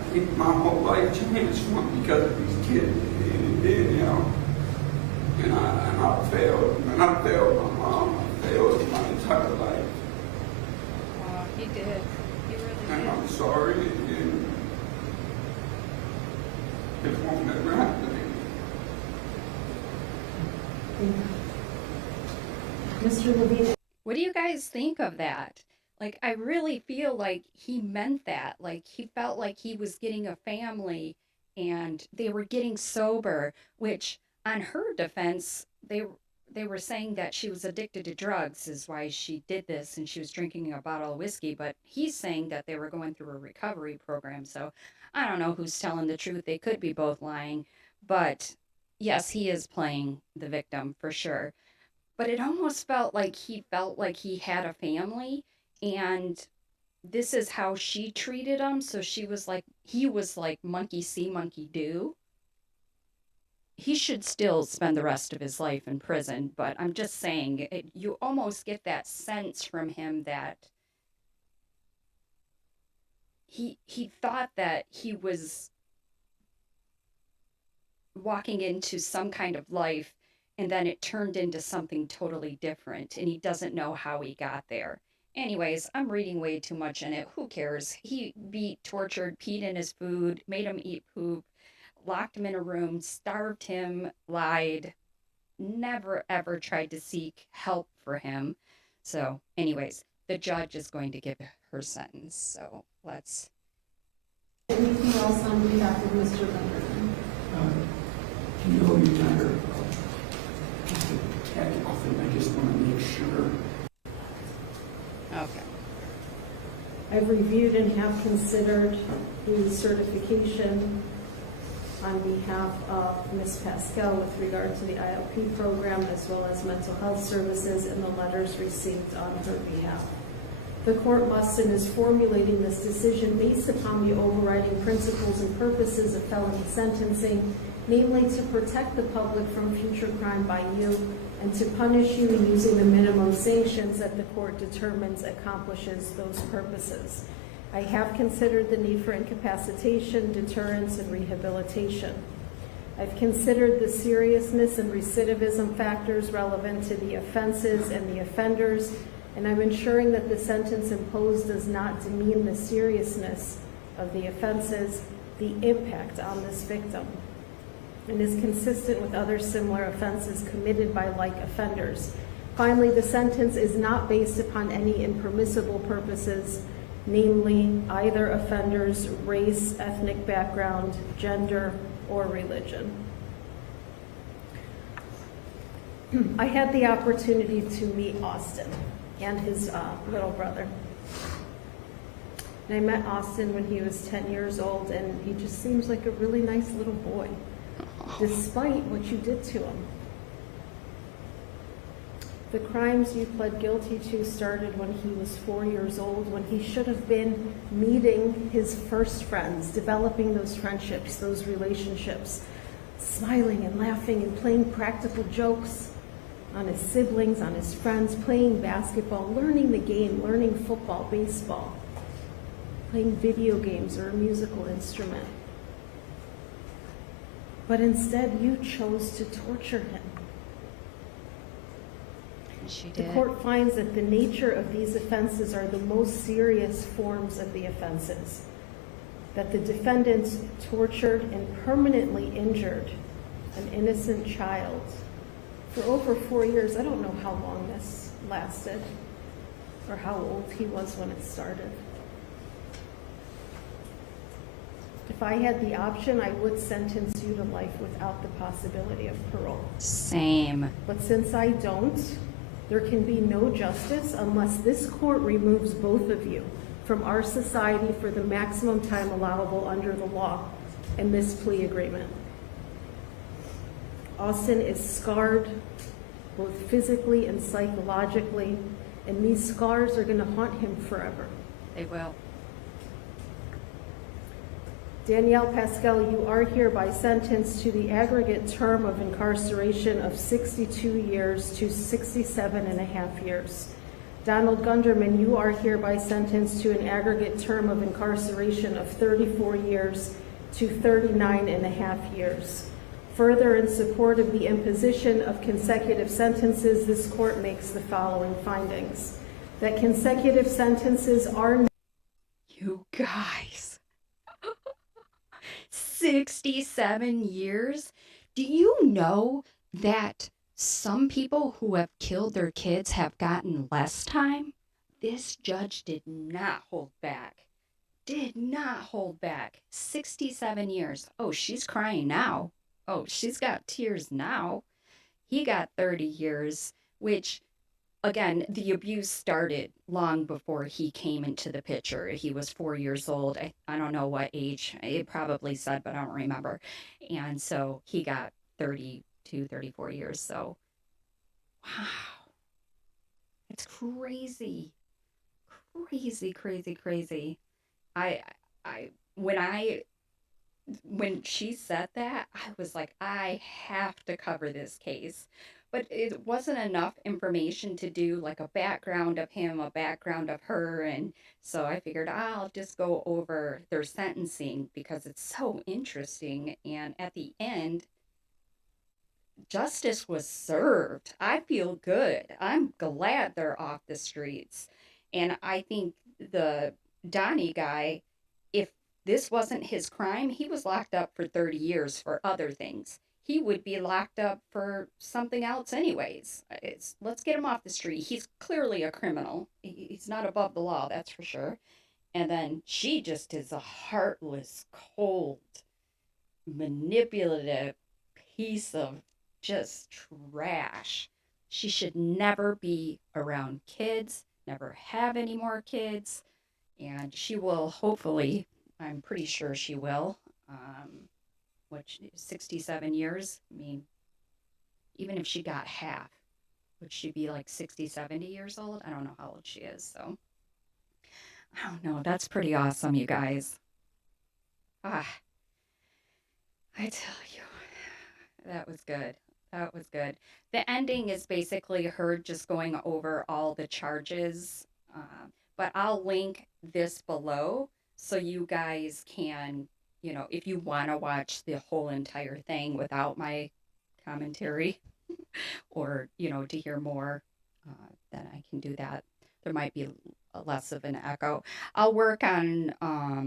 I think my whole life changed because of these kids. And then, you know, and I failed. And I failed my mom. I failed my entire life. he did. He really And did. I'm sorry. And it won't never happen again. Mr. Levine? What do you guys think of that? Like, I really feel like he meant that. Like, he felt like he was getting a family and they were getting sober, which on her defense, they were saying that she was addicted to drugs is why she did this and she was drinking a bottle of whiskey, but he's saying that they were going through a recovery program. So I don't know who's telling the truth. They could be both lying, but yes, he is playing the victim for sure. But it almost felt like he had a family and this is how she treated him. So he was like monkey see, monkey do. He should still spend the rest of his life in prison, but I'm just saying, you almost get that sense from him that he thought that he was walking into some kind of life and then it turned into something totally different and he doesn't know how he got there. Anyways, I'm reading way too much in it. Who cares? He beat, tortured, peed in his food, made him eat poop, locked him in a room, starved him, lied, never ever tried to seek help for him. So anyways, the judge is going to give her sentence. So let's. Anything else on behalf of Mr. Gunderman? No, Your Honor. Just a technical thing, I just want to make sure. Okay. I've reviewed and have considered the certification on behalf of Ms. Pascal with regard to the IOP program as well as mental health services and the letters received on her behalf. The court must and is formulating this decision based upon the overriding principles and purposes of felony sentencing, namely to protect the public from future crime by you and to punish you using the minimum sanctions that the court determines accomplishes those purposes. I have considered the need for incapacitation, deterrence, and rehabilitation. I've considered the seriousness and recidivism factors relevant to the offenses and the offenders, and I'm ensuring that the sentence imposed does not demean the seriousness of the offenses, the impact on this victim, and is consistent with other similar offenses committed by like offenders. Finally, the sentence is not based upon any impermissible purposes namely either offender's race, ethnic background, gender, or religion. I had the opportunity to meet Austin and his little brother. And I met Austin when he was 10 years old, and he just seems like a really nice little boy, despite what you did to him. The crimes you pled guilty to started when he was 4 years old, when he should have been meeting his first friends, developing those friendships, those relationships, smiling and laughing and playing practical jokes on his siblings, on his friends, playing basketball, learning the game, learning football, baseball, playing video games or a musical instrument. But instead, you chose to torture him. She The did. court finds that the nature of these offenses are the most serious forms of the offenses, that the defendant tortured and permanently injured an innocent child for over 4 years. I don't know how long this lasted or how old he was when it started. If I had the option, I would sentence you to life without the possibility of parole. Same. But since I don't, there can be no justice unless this court removes both of you from our society for the maximum time allowable under the law in this plea agreement. Austin is scarred both physically and psychologically, and these scars are going to haunt him forever. They will. Danielle Pascal, you are hereby sentenced to the aggregate term of incarceration of 62 years to 67 and a half years. Donald Gunderman, you are hereby sentenced to an aggregate term of incarceration of 34 years to 39 and a half years. Further, in support of the imposition of consecutive sentences, this court makes the following findings: that consecutive sentences are You guys. 67 years? Do you know that some people who have killed their kids have gotten less time? This judge did not hold back. Did not hold back. 67 years. Oh, she's crying now. Oh, she's got tears now. He got 30 years, which, again, the abuse started long before he came into the picture. He was 4 years old. I don't know what age. It probably said, but I don't remember. And so he got 32, 34 years. So, wow. It's crazy. Crazy, crazy, crazy. When she said that, I was like, I have to cover this case. But it wasn't enough information to do like a background of him, a background of her. And so I figured I'll just go over their sentencing because it's so interesting. And at the end, justice was served. I feel good. I'm glad they're off the streets. And I think the Donnie guy, if this wasn't his crime, he was locked up for 30 years for other things. He would be locked up for something else anyways. Let's get him off the street. He's clearly a criminal. He's not above the law, that's for sure. And then she just is a heartless, cold, manipulative piece of just trash. She should never be around kids, never have any more kids. And she will hopefully, I'm pretty sure she will, which 67 years, I mean, even if she got half, would she be like 60, 70 years old? I don't know how old she is, so I don't know. That's pretty awesome, you guys. I tell you, that was good. That was good. The ending is basically her just going over all the charges, but I'll link this below so you guys can, if you want to watch the whole entire thing without my commentary or, to hear more, then I can do that. There might be less of an echo. I'll work on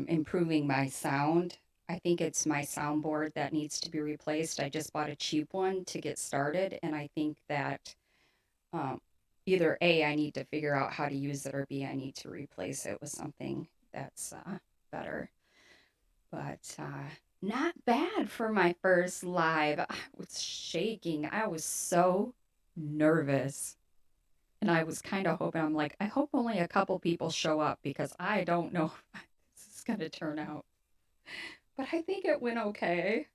improving my sound. I think it's my soundboard that needs to be replaced. I just bought a cheap one to get started, and I think that either A, I need to figure out how to use it, or B, I need to replace it with something that's better. But not bad for my first live. I was shaking. I was so nervous. And I was kind of hoping, I'm like, I hope only a couple people show up because I don't know how this is going to turn out. But I think it went okay.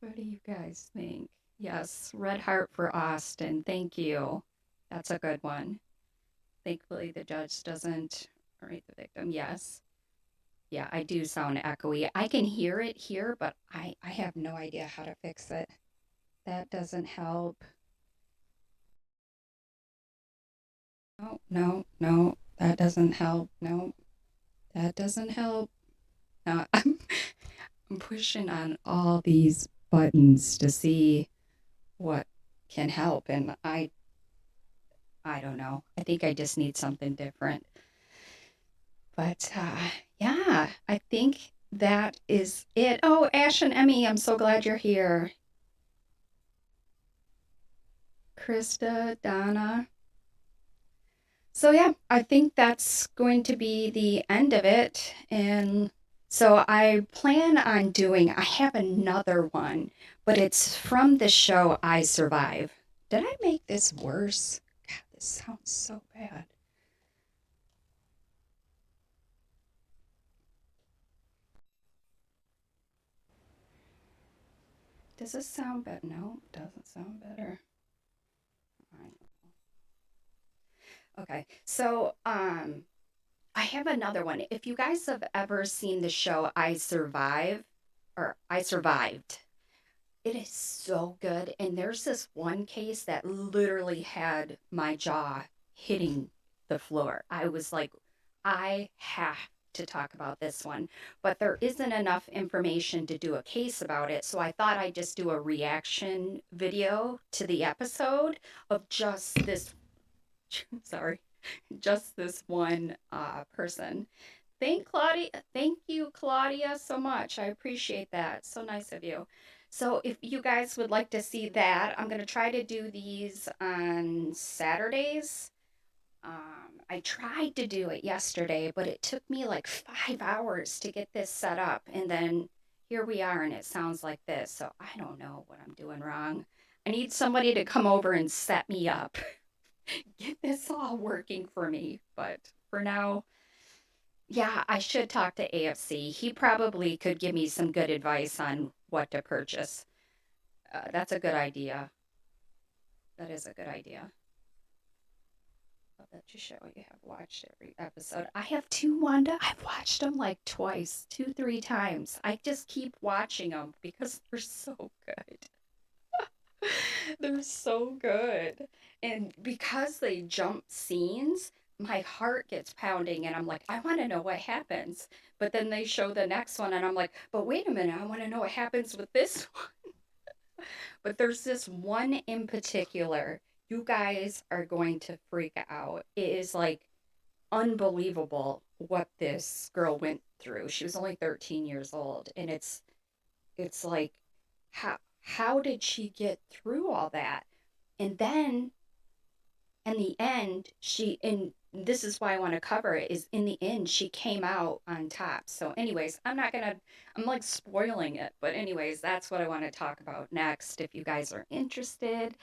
What do you guys think? Yes, red heart for Austin. Thank you. That's a good one. Thankfully, the judge doesn't rate the victim. Yes. Yeah, I do sound echoey. I can hear it here, but I have no idea how to fix it. That doesn't help. No, no, no, that doesn't help. No, that doesn't help. No, I'm pushing on all these buttons to see what can help, and I don't know. I think I just need something different. But yeah, I think that is it. Oh, Ash and Emmy, I'm so glad you're here. Krista, Donna. So yeah, I think that's going to be the end of it. And so I plan on I have another one, but it's from the show I Survive. Did I make this worse? God, this sounds so bad. Does this sound better? No, it doesn't sound better. Okay, so I have another one. If you guys have ever seen the show I Survive or I Survived, it is so good. And there's this one case that literally had my jaw hitting the floor. I was like, I have to talk about this one, but there isn't enough information to do a case about it. So I thought I'd just do a reaction video to the episode of just this, sorry, just this one person. Thank you, Claudia, so much. I appreciate that. So nice of you. So if you guys would like to see that, I'm going to try to do these on Saturdays. I tried to do it yesterday, but it took me like 5 hours to get this set up. And then here we are, and it sounds like this. So I don't know what I'm doing wrong. I need somebody to come over and set me up, get this all working for me. But for now, yeah, I should talk to AFC. He probably could give me some good advice on what to purchase. That's a good idea. That is a good idea. I'll bet you show you have watched every episode. I have too, Wanda. I've watched them like twice, 2, 3 times. I just keep watching them because they're so good. They're so good. And because they jump scenes, my heart gets pounding and I'm like, I want to know what happens. But then they show the next one and I'm like, but wait a minute, I want to know what happens with this one. But there's this one in particular. You guys are going to freak out. It is like unbelievable what this girl went through. She was only 13 years old, and it's like how did she get through all that? And then in the end, and this is why I want to cover it, is in the end she came out on top. So anyways, I'm like spoiling it, but anyways, that's what I want to talk about next if you guys are interested.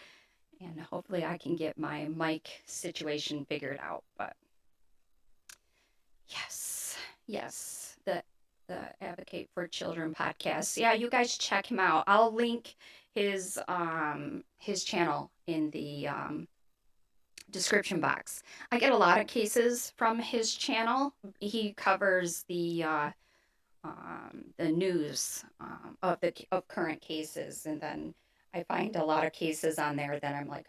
And hopefully I can get my mic situation figured out. But yes, the Advocate for Children podcast. Yeah, you guys check him out. I'll link his channel in the description box. I get a lot of cases from his channel. He covers the news of current cases, and then I find a lot of cases on there that I'm like,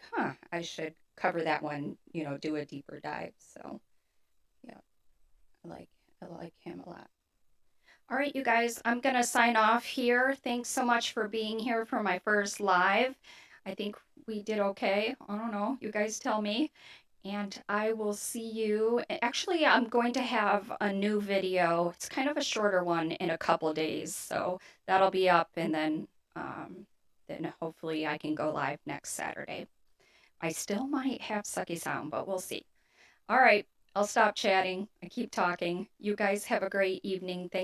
I should cover that one, do a deeper dive. So yeah, I like him a lot. All right, you guys, I'm going to sign off here. Thanks so much for being here for my first live. I think we did okay. I don't know. You guys tell me. And I will see you. Actually, I'm going to have a new video. It's kind of a shorter one in a couple days. So that'll be up, and then then hopefully I can go live next Saturday. I still might have sucky sound, but we'll see. All right, I'll stop chatting. I keep talking. You guys have a great evening. Thank